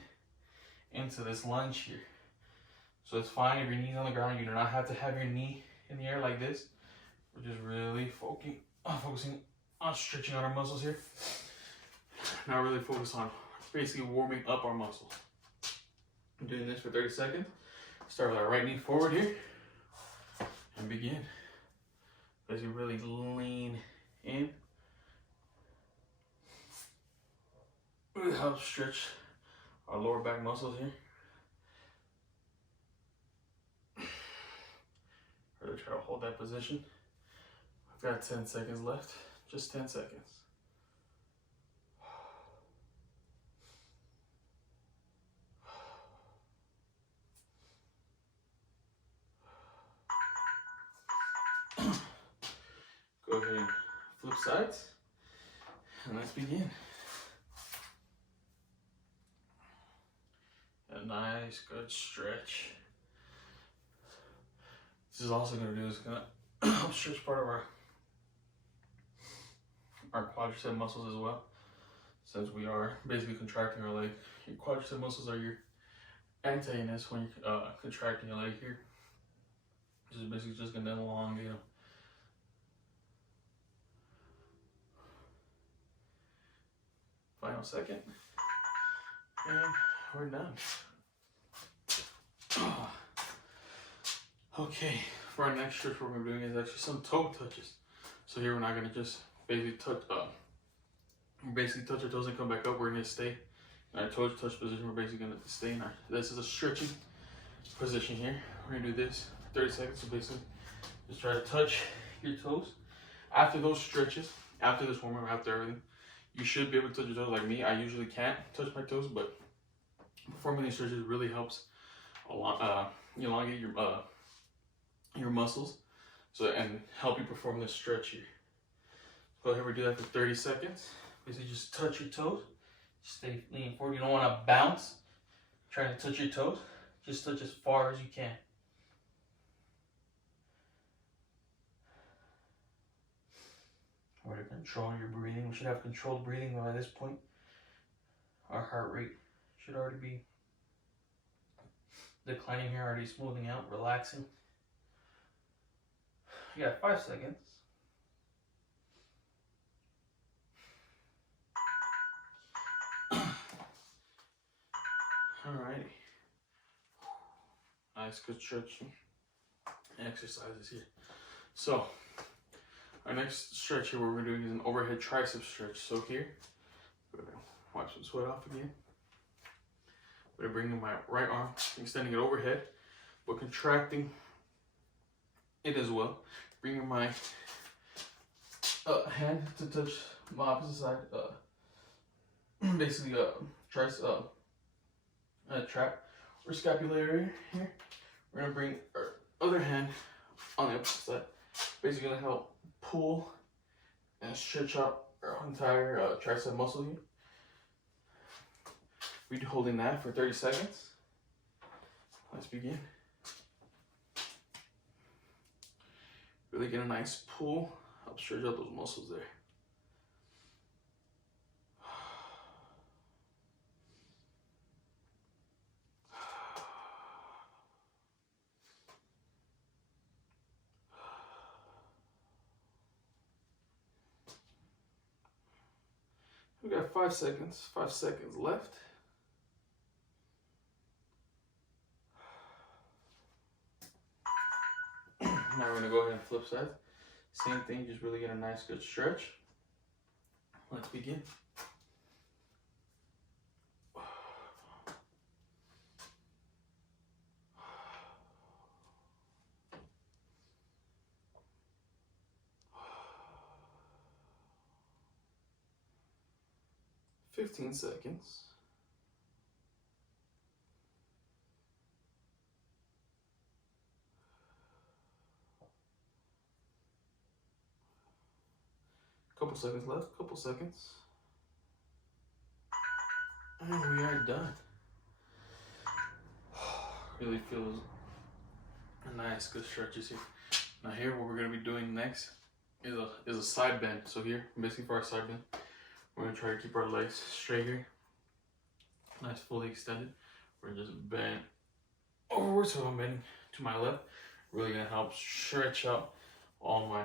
into this lunge here. So it's fine if your knee's on the ground. You do not have to have your knee in the air like this. We're just really focusing on stretching out our muscles here. Now really focus on basically warming up our muscles. I'm doing this for 30 seconds. Start with our right knee forward here and begin. As you really lean in. Really helps stretch our lower back muscles here. Really try to hold that position. I've got 10 seconds left. Just 10 seconds. Go ahead and flip sides. And let's begin. A nice, good stretch. This is also going to do is going to help stretch part of our quadricep muscles as well. Since we are basically contracting our leg, your quadricep muscles are your antagonists when you're contracting your leg here. This is basically just going to elongate them. Final second. And we're done. Okay, for our next stretch, what we're doing is actually some toe touches. So here we're not gonna just basically touch touch our toes and come back up. We're gonna stay in our toe touch position. We're basically gonna stay in our, this is a stretching position here. We're gonna do this 30 seconds. So basically, just try to touch your toes. After those stretches, after this warm up, after everything, you should be able to touch your toes like me. I usually can't touch my toes, but performing these stretches really helps elongate your muscles, so and help you perform this stretch here. Go ahead and do that for 30 seconds. Basically, just touch your toes. Stay leaning forward. You don't want to bounce. Trying to touch your toes. Just touch as far as you can. Or to control your breathing. We should have controlled breathing by this point. Our heart rate should already be declining here, already smoothing out, relaxing. You got 5 seconds. Alrighty. Nice, good stretching exercises here. So, our next stretch here, what we're doing is an overhead tricep stretch. So here, we're gonna wipe some sweat off again. We're bringing my right arm, extending it overhead, but contracting it as well. Bringing my hand to touch my opposite side, basically tricep, trap or scapulary here. We're gonna bring our other hand on the opposite side, basically gonna help pull and stretch out our entire tricep muscle here. We'll be holding that for 30 seconds. Let's begin. Really get a nice pull, help stretch out those muscles there. We got 5 seconds. 5 seconds left. Now we're gonna go ahead and flip sides. Same thing, just really get a nice good stretch. Let's begin. "15 seconds. Couple seconds left, couple seconds. And we are done. Really feels nice, good stretches here. Now here, what we're gonna be doing next is a side bend. So here, basically for our side bend, we're gonna try to keep our legs straight here. Nice, fully extended. We're just bend over, so I'm bending to my left. Really gonna help stretch out all my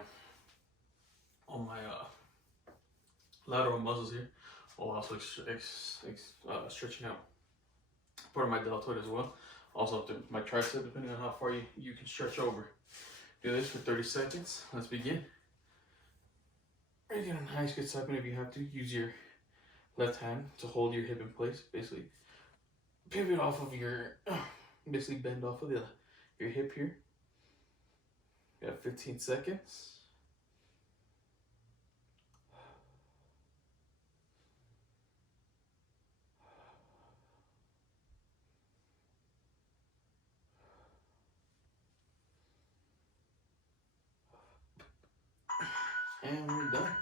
lateral muscles here, while also stretching out part of my deltoid as well. Also my tricep, depending on how far you can stretch over. Do this for 30 seconds. Let's begin. You're gonna get a nice good side bend. If you have to, use your left hand to hold your hip in place. Basically, pivot off of your, basically bend off of your hip here. You got 15 seconds. And we're done.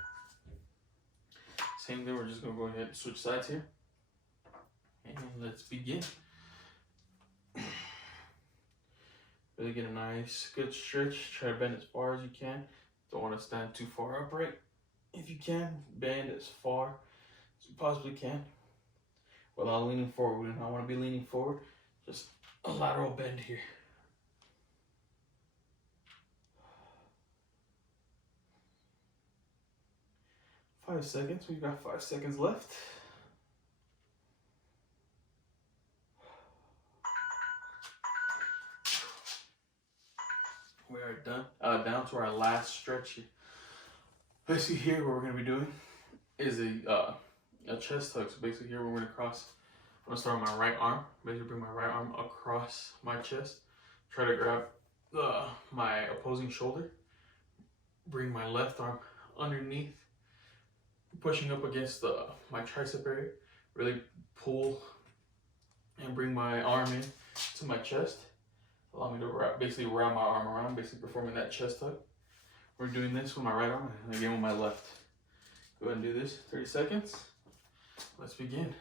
Same thing, we're just gonna go ahead and switch sides here. And let's begin. Really get a nice, good stretch. Try to bend as far as you can. Don't want to stand too far upright. If you can, bend as far as you possibly can without leaning forward. We do not want to be leaning forward. Just a lateral bend here. Five seconds. We've got 5 seconds left. We are done. Down to our last stretch here. Basically here, what we're going to be doing is a chest tug. So basically here, we're going to cross. I'm going to start on my right arm. Basically bring my right arm across my chest. Try to grab my opposing shoulder. Bring my left arm underneath, pushing up against my tricep area. Really pull and bring my arm in to my chest. Allow me to basically wrap my arm around, basically performing that chest tug. We're doing this with my right arm and again with my left. Go ahead and do this, 30 seconds. Let's begin.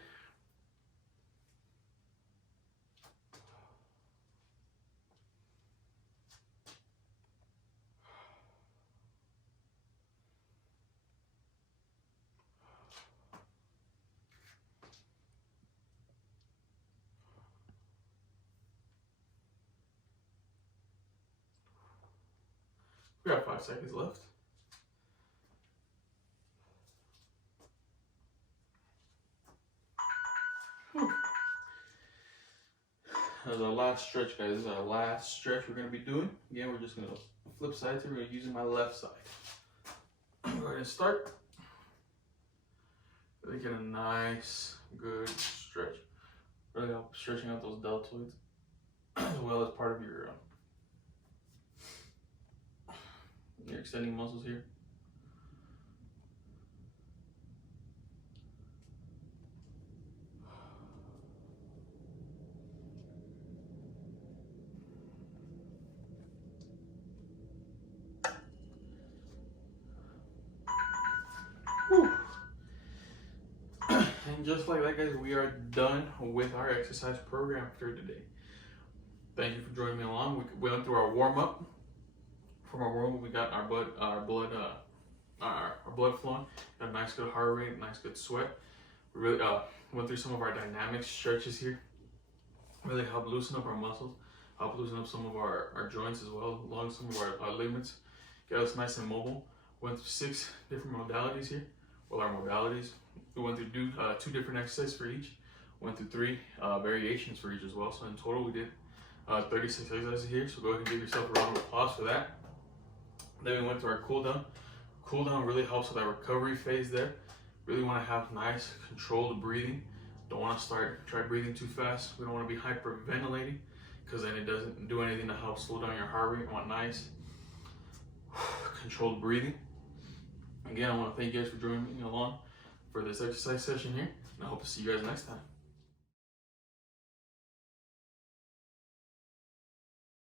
We got 5 seconds left. That's our last stretch, guys. This is our last stretch we're going to be doing. Again, we're just going to flip sides here. We're going to be using my left side. Go ahead and start. Really get a nice, good stretch. Really help stretching out those deltoids as well as part of your extending muscles here. Whew. And just like that, guys, we are done with our exercise program for today. Thank you for joining me along. We went through our warm-up. From our warm-up, we got our blood flowing. Got a nice good heart rate, nice good sweat. We really went through some of our dynamic stretches here. Really helped loosen up our muscles, help loosen up some of our joints as well, along some of our ligaments. Get us nice and mobile. Went through 6 different modalities here. with our modalities. We went through 2 different exercises for each. Went through 3 variations for each as well. So in total, we did 36 exercises here. So go ahead and give yourself a round of applause for that. Then we went to our cool down. Cool down really helps with that recovery phase there. Really want to have nice controlled breathing. Don't want to try breathing too fast. We don't want to be hyperventilating because then it doesn't do anything to help slow down your heart rate. We want nice controlled breathing. Again, I want to thank you guys for joining me along for this exercise session here, and I hope to see you guys next time.